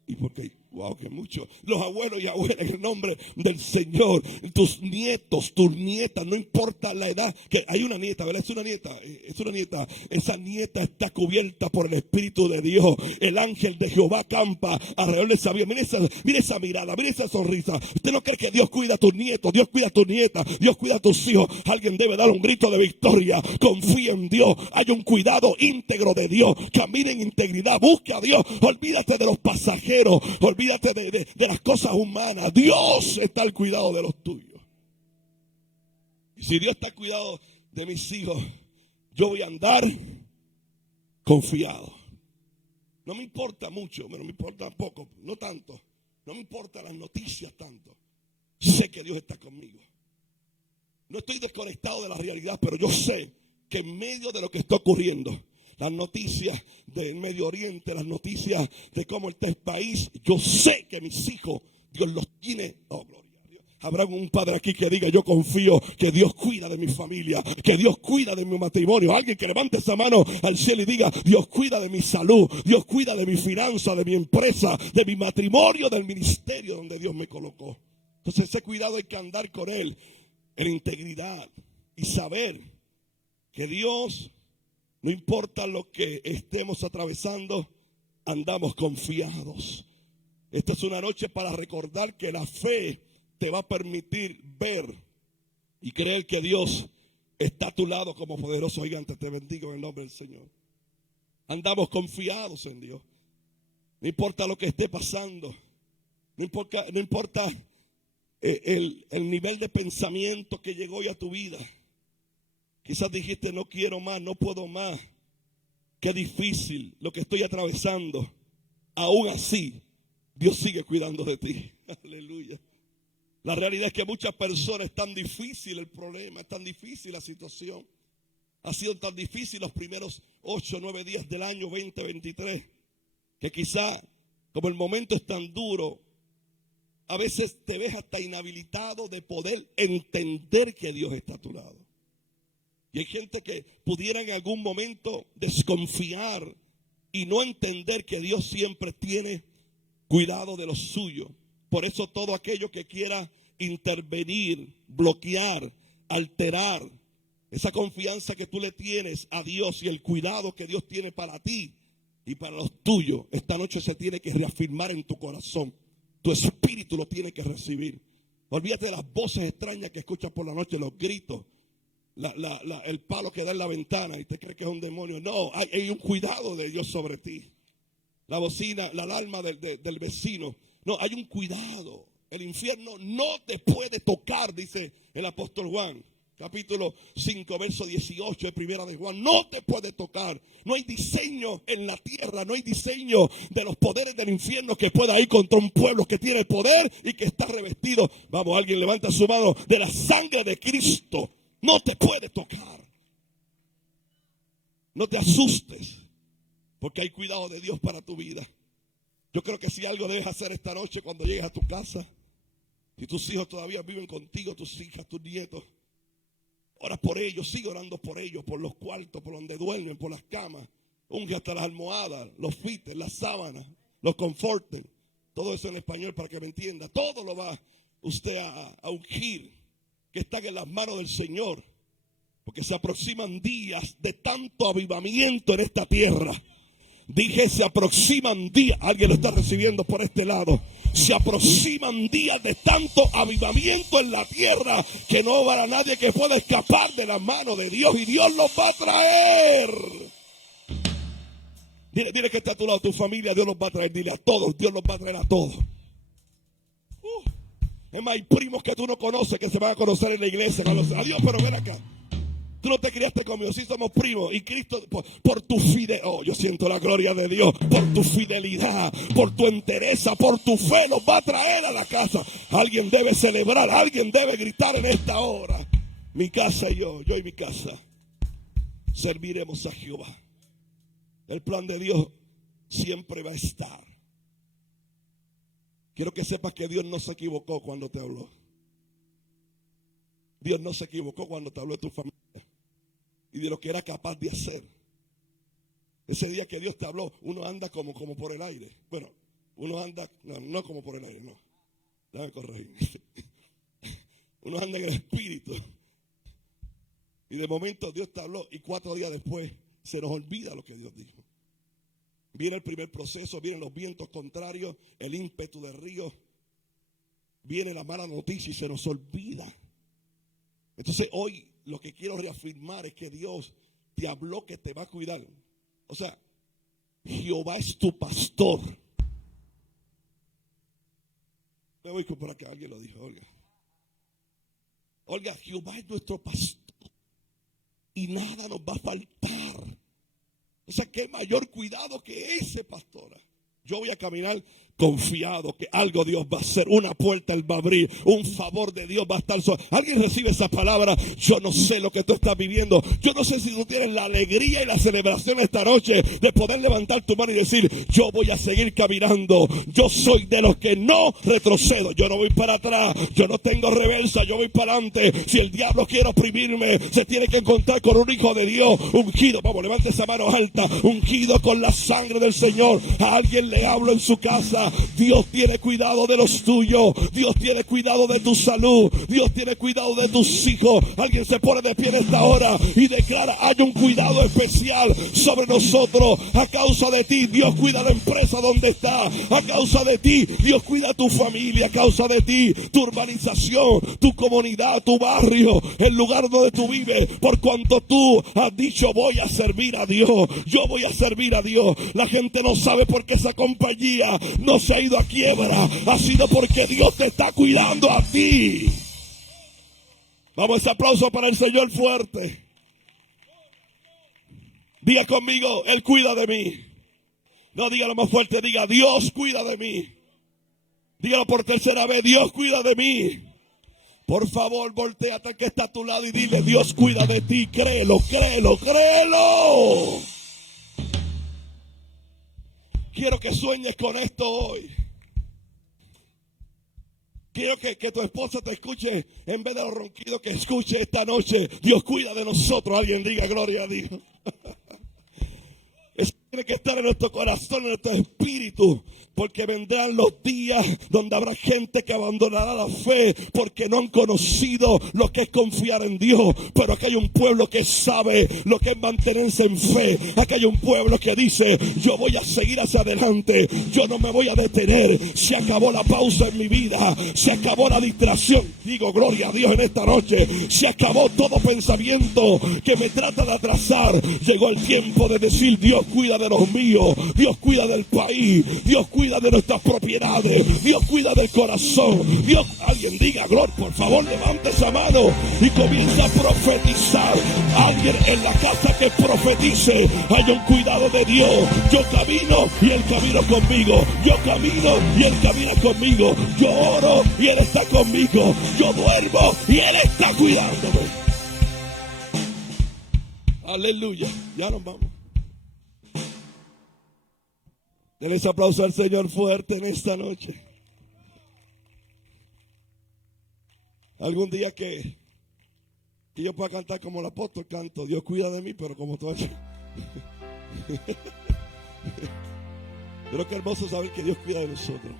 ¿Y por qué? Wow, que mucho. Los abuelos y abuelas, en el nombre del Señor. Tus nietos, tus nietas, no importa la edad. Que hay una nieta, ¿verdad? Es una nieta. Esa nieta está cubierta por el Espíritu de Dios. El ángel de Jehová campa alrededor de esa vida. Mira esa mirada, mira esa sonrisa. ¿Usted no cree que Dios cuida a tus nietos? Dios cuida a tus nietas, Dios cuida a tus hijos. Alguien debe dar un grito de victoria. Confía en Dios. Hay un cuidado íntegro de Dios. Camina en integridad. Busca a Dios. Olvídate de los pasajeros. Olvídate de las cosas humanas. Dios está al cuidado de los tuyos. Y si Dios está al cuidado de mis hijos, yo voy a andar confiado. No me importa mucho, pero me importa poco, no tanto. No me importan las noticias tanto. Sé que Dios está conmigo. No estoy desconectado de la realidad, pero yo sé que en medio de lo que está ocurriendo, las noticias del Medio Oriente, las noticias de cómo está el país, yo sé que mis hijos, Dios los tiene. Oh, gloria a Dios. Habrá un padre aquí que diga: yo confío que Dios cuida de mi familia, que Dios cuida de mi matrimonio. Alguien que levante esa mano al cielo y diga: Dios cuida de mi salud, Dios cuida de mi finanza, de mi empresa, de mi matrimonio, del ministerio donde Dios me colocó. Entonces ese cuidado hay que andar con él en integridad y saber que Dios, no importa lo que estemos atravesando, andamos confiados. Esta es una noche para recordar que la fe te va a permitir ver y creer que Dios está a tu lado como poderoso gigante. Te bendigo en el nombre del Señor. Andamos confiados en Dios. No importa lo que esté pasando. No importa el nivel de pensamiento que llegó hoy a tu vida. Quizás dijiste: no quiero más, no puedo más. Qué difícil lo que estoy atravesando. Aún así, Dios sigue cuidando de ti. Aleluya. La realidad es que muchas personas, es tan difícil el problema, es tan difícil la situación. Ha sido tan difícil los primeros 8 o 9 días del año 2023, que quizá, como el momento es tan duro, a veces te ves hasta inhabilitado de poder entender que Dios está a tu lado. Y hay gente que pudiera en algún momento desconfiar y no entender que Dios siempre tiene cuidado de los suyos. Por eso todo aquello que quiera intervenir, bloquear, alterar esa confianza que tú le tienes a Dios y el cuidado que Dios tiene para ti y para los tuyos, esta noche se tiene que reafirmar en tu corazón. Tu espíritu lo tiene que recibir. Olvídate de las voces extrañas que escuchas por la noche, los gritos. El palo que da en la ventana y te crees que es un demonio. No, hay un cuidado de Dios sobre ti. La bocina, la alarma del vecino. No, hay un cuidado. El infierno no te puede tocar, dice el apóstol Juan. Capítulo 5, verso 18 de primera de Juan. No te puede tocar. No hay diseño en la tierra. No hay diseño de los poderes del infierno que pueda ir contra un pueblo que tiene poder y que está revestido. Vamos, alguien levanta su mano, de la sangre de Cristo. No te puede tocar. No te asustes, porque hay cuidado de Dios para tu vida. Yo creo que si algo debes hacer esta noche cuando llegues a tu casa, si tus hijos todavía viven contigo, tus hijas, tus nietos, ora por ellos, sigue orando por ellos, por los cuartos, por donde duermen, por las camas. Unge hasta las almohadas, los fites, las sábanas, los conforten. Todo eso en español para que me entienda. Todo lo va usted a ungir, que están en las manos del Señor, porque se aproximan días de tanto avivamiento en esta tierra. Dije, se aproximan días, alguien lo está recibiendo por este lado, se aproximan días de tanto avivamiento en la tierra, que no habrá nadie que pueda escapar de la mano de Dios, y Dios los va a traer. Dile que está a tu lado, tu familia, Dios los va a traer. Dile a todos, Dios los va a traer a todos. Es más, hay primos que tú no conoces que se van a conocer en la iglesia. Adiós, pero ven acá. Tú no te criaste conmigo, sí somos primos. Y Cristo, por tu fidelidad, oh, yo siento la gloria de Dios. Por tu fidelidad, por tu entereza, por tu fe, los va a traer a la casa. Alguien debe celebrar, alguien debe gritar en esta hora. Mi casa y yo y mi casa, serviremos a Jehová. El plan de Dios siempre va a estar. Quiero que sepas que Dios no se equivocó cuando te habló. Dios no se equivocó cuando te habló de tu familia y de lo que era capaz de hacer. Ese día que Dios te habló, uno anda como por el aire. Bueno, uno anda, no como por el aire, no. Déjame corregir. Uno anda en el espíritu. Y de momento Dios te habló y 4 días después se nos olvida lo que Dios dijo. Viene el primer proceso, vienen los vientos contrarios, el ímpetu del río, viene la mala noticia y se nos olvida. Entonces hoy lo que quiero reafirmar es que Dios te habló que te va a cuidar. O sea, Jehová es tu pastor. Me voy por acá, alguien lo dijo, Olga. Olga, Jehová es nuestro pastor y nada nos va a faltar. O sea, qué mayor cuidado que ese, pastora. Yo voy a caminar confiado que algo Dios va a hacer, una puerta Él va a abrir, un favor de Dios va a estar sobre. Alguien recibe esa palabra. Yo no sé lo que tú estás viviendo. Yo no sé si tú tienes la alegría y la celebración esta noche de poder levantar tu mano y decir: yo voy a seguir caminando. Yo soy de los que no retrocedo. Yo no voy para atrás. Yo no tengo reversa. Yo voy para adelante. Si el diablo quiere oprimirme, se tiene que encontrar con un hijo de Dios ungido. Vamos, levante esa mano alta. Ungido con la sangre del Señor. A alguien le hablo en su casa. Dios tiene cuidado de los tuyos. Dios tiene cuidado de tu salud. Dios tiene cuidado de tus hijos. Alguien se pone de pie en esta hora y declara: hay un cuidado especial sobre nosotros. A causa de ti, Dios cuida la empresa donde está. A causa de ti, Dios cuida tu familia. A causa de ti, tu urbanización, tu comunidad, tu barrio, el lugar donde tú vives. Por cuanto tú has dicho: voy a servir a Dios. Yo voy a servir a Dios. La gente no sabe por qué esa compañía no se ha ido a quiebra. Ha sido porque Dios te está cuidando a ti. Vamos, ese aplauso para el Señor fuerte. Diga conmigo: Él cuida de mí. No, dígalo más fuerte, diga: Dios cuida de mí. Dígalo por tercera vez: Dios cuida de mí. Por favor, volteate al que está a tu lado y dile: Dios cuida de ti. Créelo, créelo, créelo. Quiero que sueñes con esto hoy. Quiero que tu esposa te escuche, en vez de los ronquidos, que escuche esta noche: Dios cuida de nosotros. Alguien diga: gloria a Dios. Eso tiene que estar en nuestro corazón, en nuestro espíritu. Porque vendrán los días donde habrá gente que abandonará la fe porque no han conocido lo que es confiar en Dios. Pero aquí hay un pueblo que sabe lo que es mantenerse en fe. Aquí hay un pueblo que dice: yo voy a seguir hacia adelante. Yo no me voy a detener. Se acabó la pausa en mi vida. Se acabó la distracción. Digo: gloria a Dios en esta noche. Se acabó todo pensamiento que me trata de atrasar. Llegó el tiempo de decir: Dios cuida de los míos. Dios cuida del país. Dios cuida de nuestras propiedades. Dios cuida del corazón. Dios, alguien diga: gloria. Por favor, levante esa mano y comienza a profetizar. Alguien en la casa que profetice: hay un cuidado de Dios. Yo camino y Él camina conmigo. Yo camino y Él camina conmigo. Yo oro y Él está conmigo. Yo duermo y Él está cuidándome. Aleluya. Ya nos vamos. Denle ese aplauso al Señor fuerte en esta noche. Algún día que yo pueda cantar como el apóstol canto: Dios cuida de mí, pero como tú has hecho. Pero qué hermoso saber que Dios cuida de nosotros.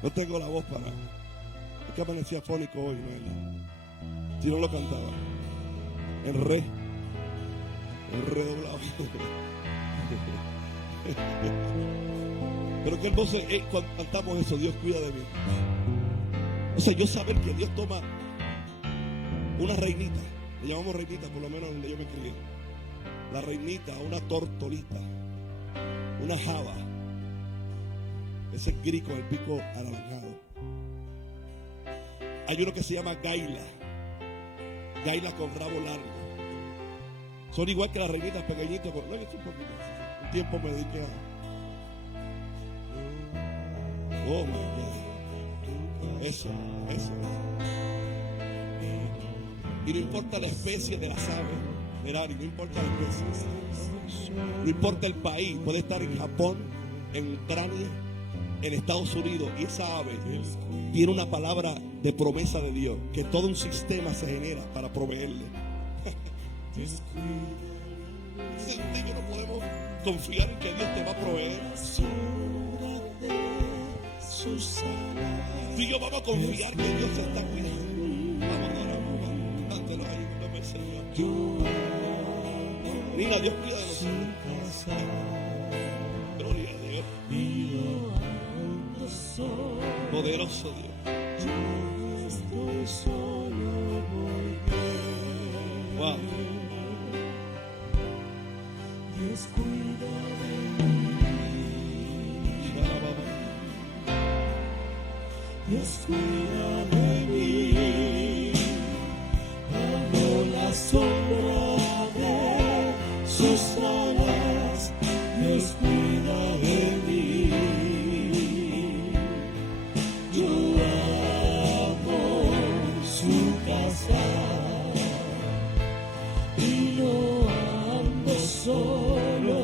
No tengo la voz para... Es que amanecía fónico hoy, ¿no? Si no lo cantaba en re. Redoblado. Pero qué hermoso es cuando cantamos eso: Dios cuida de mí. O sea, yo saber que Dios toma una reinita, le llamamos reinita por lo menos donde yo me crié, la reinita, una tortolita, una java, ese gris con el pico anaranjado. Hay uno que se llama gaila con rabo largo. Son igual que las reinitas pequeñitas. No, un tiempo me dediqué a... Oh my God. Eso. Y no importa la especie de las aves, Merari, no importa la especie, no importa el país, puede estar en Japón, en Ucrania, en Estados Unidos, y esa ave tiene una palabra de promesa de Dios, que todo un sistema se genera para proveerle. Sin ti que no podemos confiar en que Dios te va a proveer. Tú y yo vamos a confiar que Dios se está cuidando. Vamos a adorar, cántelo ahí, dame Señor. Mira, Dios cuida de nosotros. Gloria a Dios. Poderoso Dios. Wow. Dios cuida de mí. Dios cuida de mí. Bajo la sombra de sus alas, Dios cuida de mí. Yo amo su casa y no ando solo.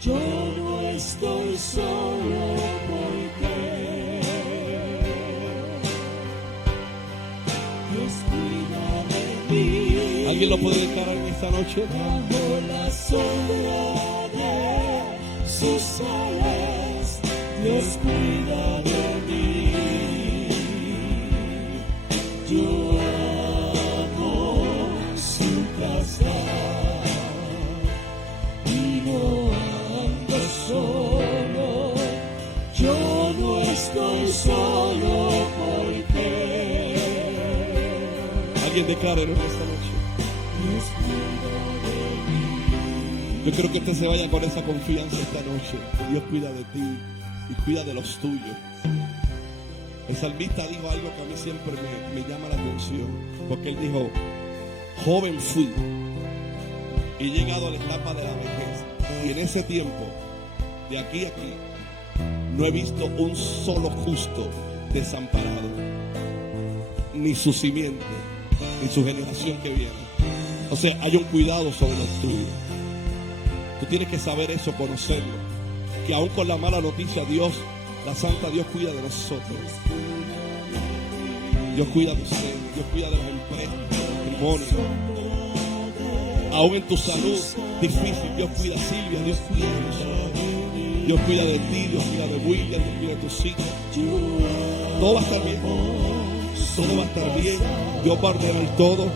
Yo no estoy solo porque Dios cuida de mí. ¿Alguien lo puede declarar en esta noche? Bajo la sombra de sus alas, Dios cuida de mí. Yo amo su casa y no ando solo. Yo no estoy solo porque Alguien declárelo en esta noche. Dios cuida de mí. Yo quiero que usted se vaya con esa confianza esta noche. Que Dios cuida de ti y cuida de los tuyos. El salmista dijo algo que a mí siempre me llama la atención. Porque él dijo: joven fui y he llegado a la etapa de la vejez. Y en ese tiempo, de aquí a aquí, no he visto un solo justo desamparado, ni su simiente, ni su generación que viene. O sea, hay un cuidado sobre los tuyos. Tú tienes que saber eso, conocerlo. Que aún con la mala noticia, Dios, la Santa Dios cuida de nosotros. Dios cuida de usted, Dios cuida de las empresas, del matrimonio. Aún en tu salud difícil, Dios cuida a Silvia, Dios cuida de nosotros. Dios cuida de ti, Dios cuida de William, Dios cuida de tus hijos. Todo va a estar bien. Todo va a estar bien. Dios va a ordenar todo.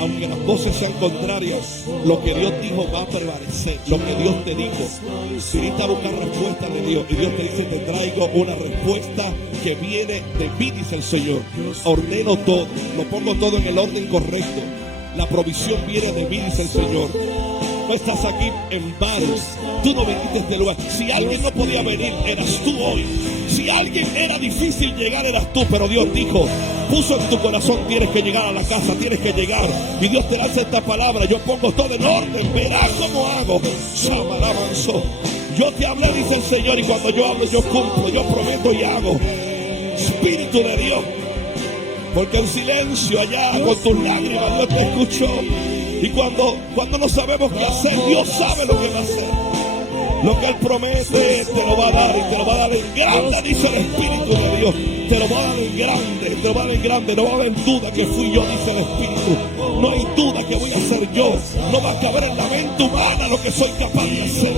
Aunque las voces sean contrarias, lo que Dios dijo va a prevalecer. Lo que Dios te dijo. Si necesitas buscar respuesta de Dios, y Dios te dice: te traigo una respuesta que viene de mí, dice el Señor. Ordeno todo, lo pongo todo en el orden correcto. La provisión viene de mí, dice el Señor. No estás aquí en vano. Tú no viniste de este lugar. Si alguien no podía venir, eras tú hoy. Si alguien era difícil llegar, eras tú. Pero Dios dijo, puso en tu corazón: tienes que llegar a la casa, tienes que llegar. Y Dios te lanza esta palabra: yo pongo todo en orden, verás cómo hago. Samaramanso. Yo te hablé, dice el Señor, y cuando yo hablo, yo cumplo, yo prometo y hago. Espíritu de Dios. Porque en silencio allá, con tus lágrimas, Dios te escuchó. Y cuando no sabemos qué hacer, Dios sabe lo que va a hacer. Lo que Él promete, te lo va a dar. Y te lo va a dar en grande, dice el Espíritu de Dios. Te lo va a dar en grande, te lo va a dar en grande. No va a haber duda que fui yo, dice el Espíritu. No hay duda que voy a ser yo. No va a caber en la mente humana lo que soy capaz de hacer.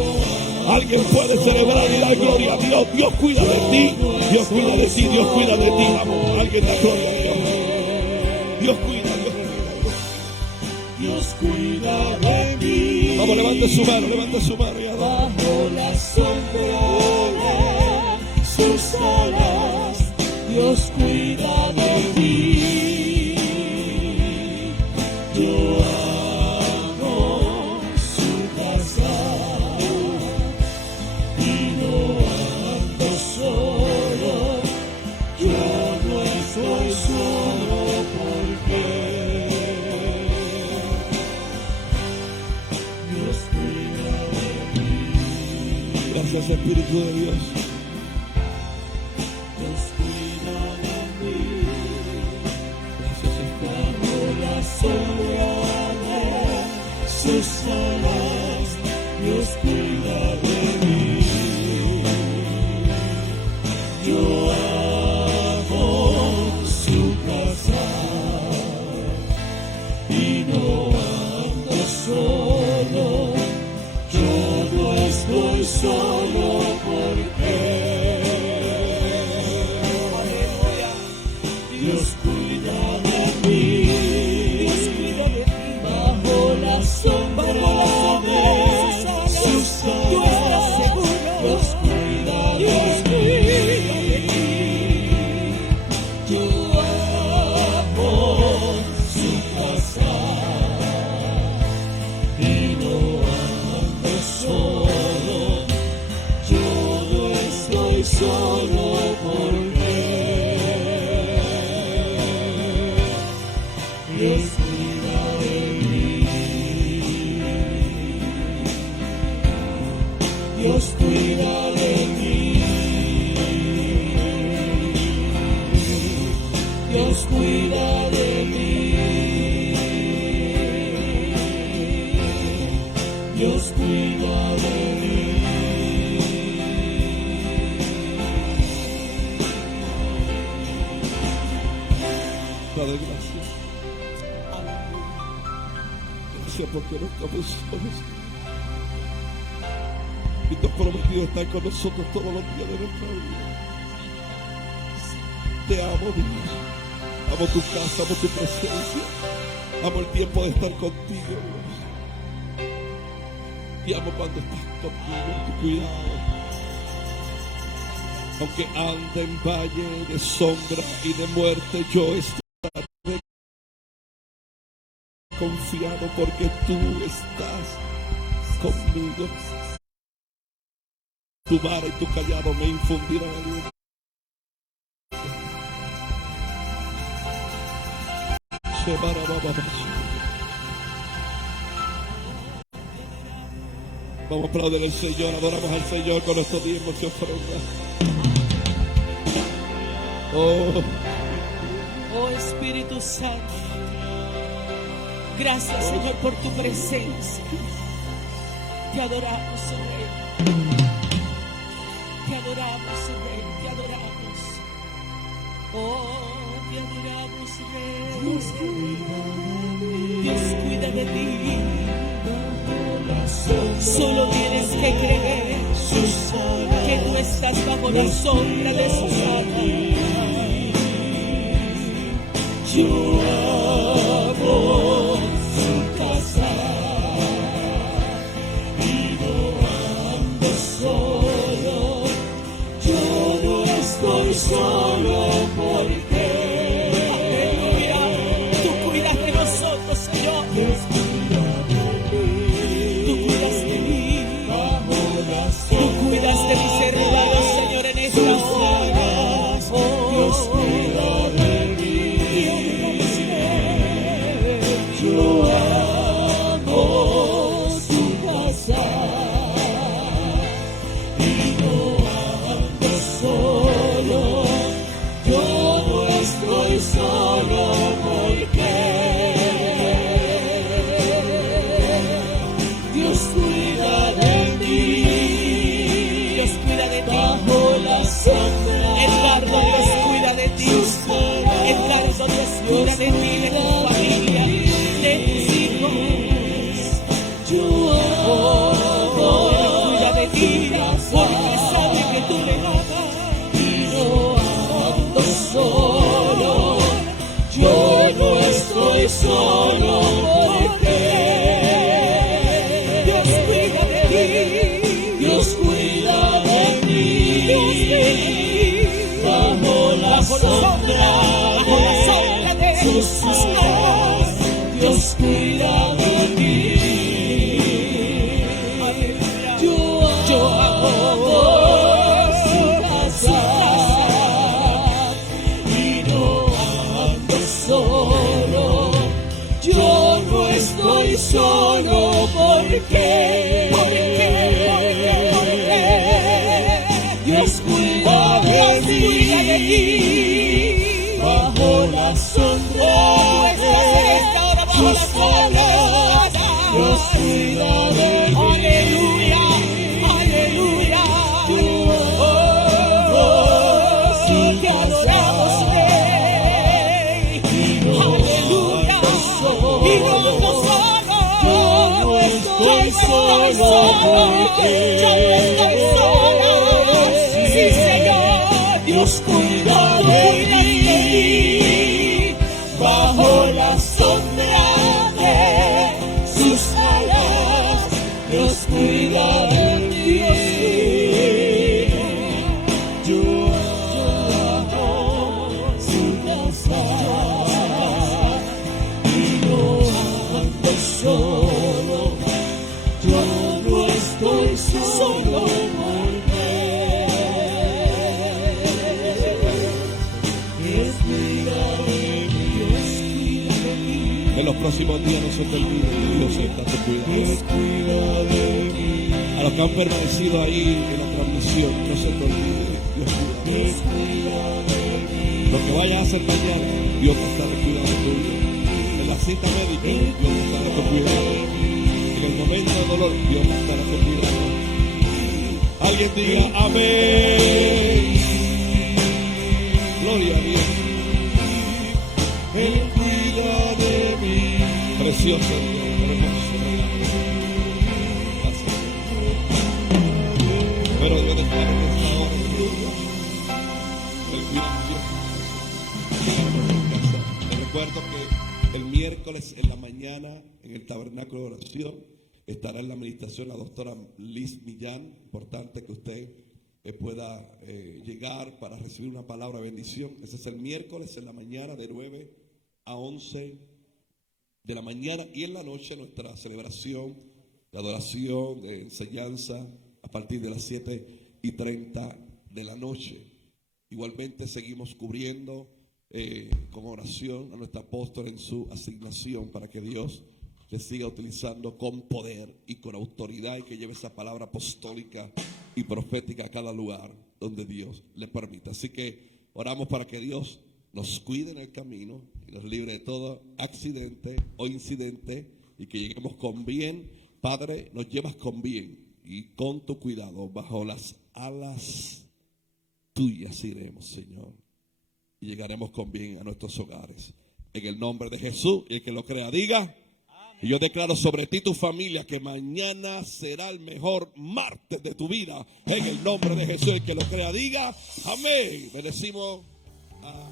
Alguien puede celebrar y dar gloria a Dios. Dios cuida de ti, Dios cuida de ti, Dios cuida de ti. Vamos, alguien da gloria a Dios. Dios cuida, Dios cuida. Dios cuida de mí. Vamos, levante su mano y adora. Bajo la sombra de sus alas, Dios cuida de mí. Yo amo su casa y no ando solo. Yo no estoy solo porque Dios cuida de mí. Gracias, Espíritu de Dios. Dios cuida sus alas, Dios cuida de mí. Yo amo su casa y no ando solo. Yo no estoy solo porque Dios cuida de mí. Dios cuida de mí. Bajo la sombra de sus alas, Dios cuida de mí. Yo amo su casa y no ando solo. Yo no estoy solo porque Dios cuida de mí. Dios cuida de mí. Dios cuida de mí. Dios cuida de mí. Padre, gracias. Gracias porque no estamos solos. Y tú has prometido estar con nosotros todos los días de nuestra vida. Te amo, Dios. Amo tu casa, amo tu presencia. Amo el tiempo de estar contigo, Dios. Y amo cuando estás conmigo, tu cuidado. Aunque ande en valle de sombra y de muerte, yo estaré confiado porque tú estás conmigo. Tu vara y tu callado me infundirán aliento. Vamos a aplaudir al Señor, adoramos al Señor con nuestros diezmos y ofrendas. Oh Espíritu Santo, gracias Señor por tu presencia. Te adoramos, Rey. Te adoramos, Rey. Te adoramos. Oh, te adoramos, Rey. Dios cuida de ti. Solo tienes que creer que tú estás bajo la sombra de sus alas. Yo amo su casa y no ando solo. Yo no estoy solo porque aleluya, tú cuidas de nosotros, Señor. Tú cuidas de mí. Tú cuidas de mis hermanos, Señor, en esta hora. Dios cuida de mí. Yo amo su casa y no ando solo. Yo no estoy solo porque Dios cuida de mí. Dios cuida de ti. Bajo la sombra. Edgardo, Dios cuida de ti. Edgardo, Dios cuida de ti, de tu familia, de tus hijos. Yo amo. Dios cuida de ti porque sabe que tú le amas. Y no ando solo. Yo no estoy solo porque Dios cuida de ti. Dios cuida de mí. Bajo la sombra de sus alas, Dios cuida de mí. Yo amo su casa y no ando solo. Yo no estoy solo porque Dios cuida de mí. Bajo la sombra de sus alas, Dios cuida de mí. Aleluya, aleluya. Sí, te adoramos, Rey. Aleluya. Y no ando solo. Yo no estoy solo porque yo no estoy sola. Sí, Señor, Dios cuida de mí. Bajo la sombra de sus alas, Dios cuida de mí. Yo amo su casa y no ando solo. Yo no estoy solo porque Dios cuida de mí. En los próximos días no se te olvide que Dios está a tu cuidado. A los que han permanecido ahí en la transmisión, no se te olvide, Dios cuida. Lo que vayas a hacer mañana, Dios va a estar cuidando tuyo. En la cita médica, Dios va a estar a tu cuidado. En el momento de dolor, Dios va a estar a tu cuidado. Alguien diga amén. Gloria a Dios. Él cuida de mí. Precioso Dios, hermoso regalo. Gracias. Pero debe de estar en esta hora. Él cuida de ti. Te recuerdo que el miércoles en la mañana en el tabernáculo de oración estará en la administración la doctora Liz Millán. Importante que usted pueda llegar para recibir una palabra de bendición. Ese es el miércoles en la mañana de 9 a 11 de la mañana, y en la noche nuestra celebración de adoración, de enseñanza a partir de las 7:30 de la noche. Igualmente seguimos cubriendo con oración a nuestra apóstol en su asignación para que Dios le siga utilizando con poder y con autoridad, y que lleve esa palabra apostólica y profética a cada lugar donde Dios le permita. Así que oramos para que Dios nos cuide en el camino y nos libre de todo accidente o incidente, y que lleguemos con bien. Padre, nos llevas con bien y con tu cuidado, bajo las alas tuyas iremos, Señor, y llegaremos con bien a nuestros hogares. En el nombre de Jesús, y el que lo crea diga. Y yo declaro sobre ti, tu familia, que mañana será el mejor martes de tu vida. En el nombre de Jesús, el que lo crea diga amén. Bendecimos a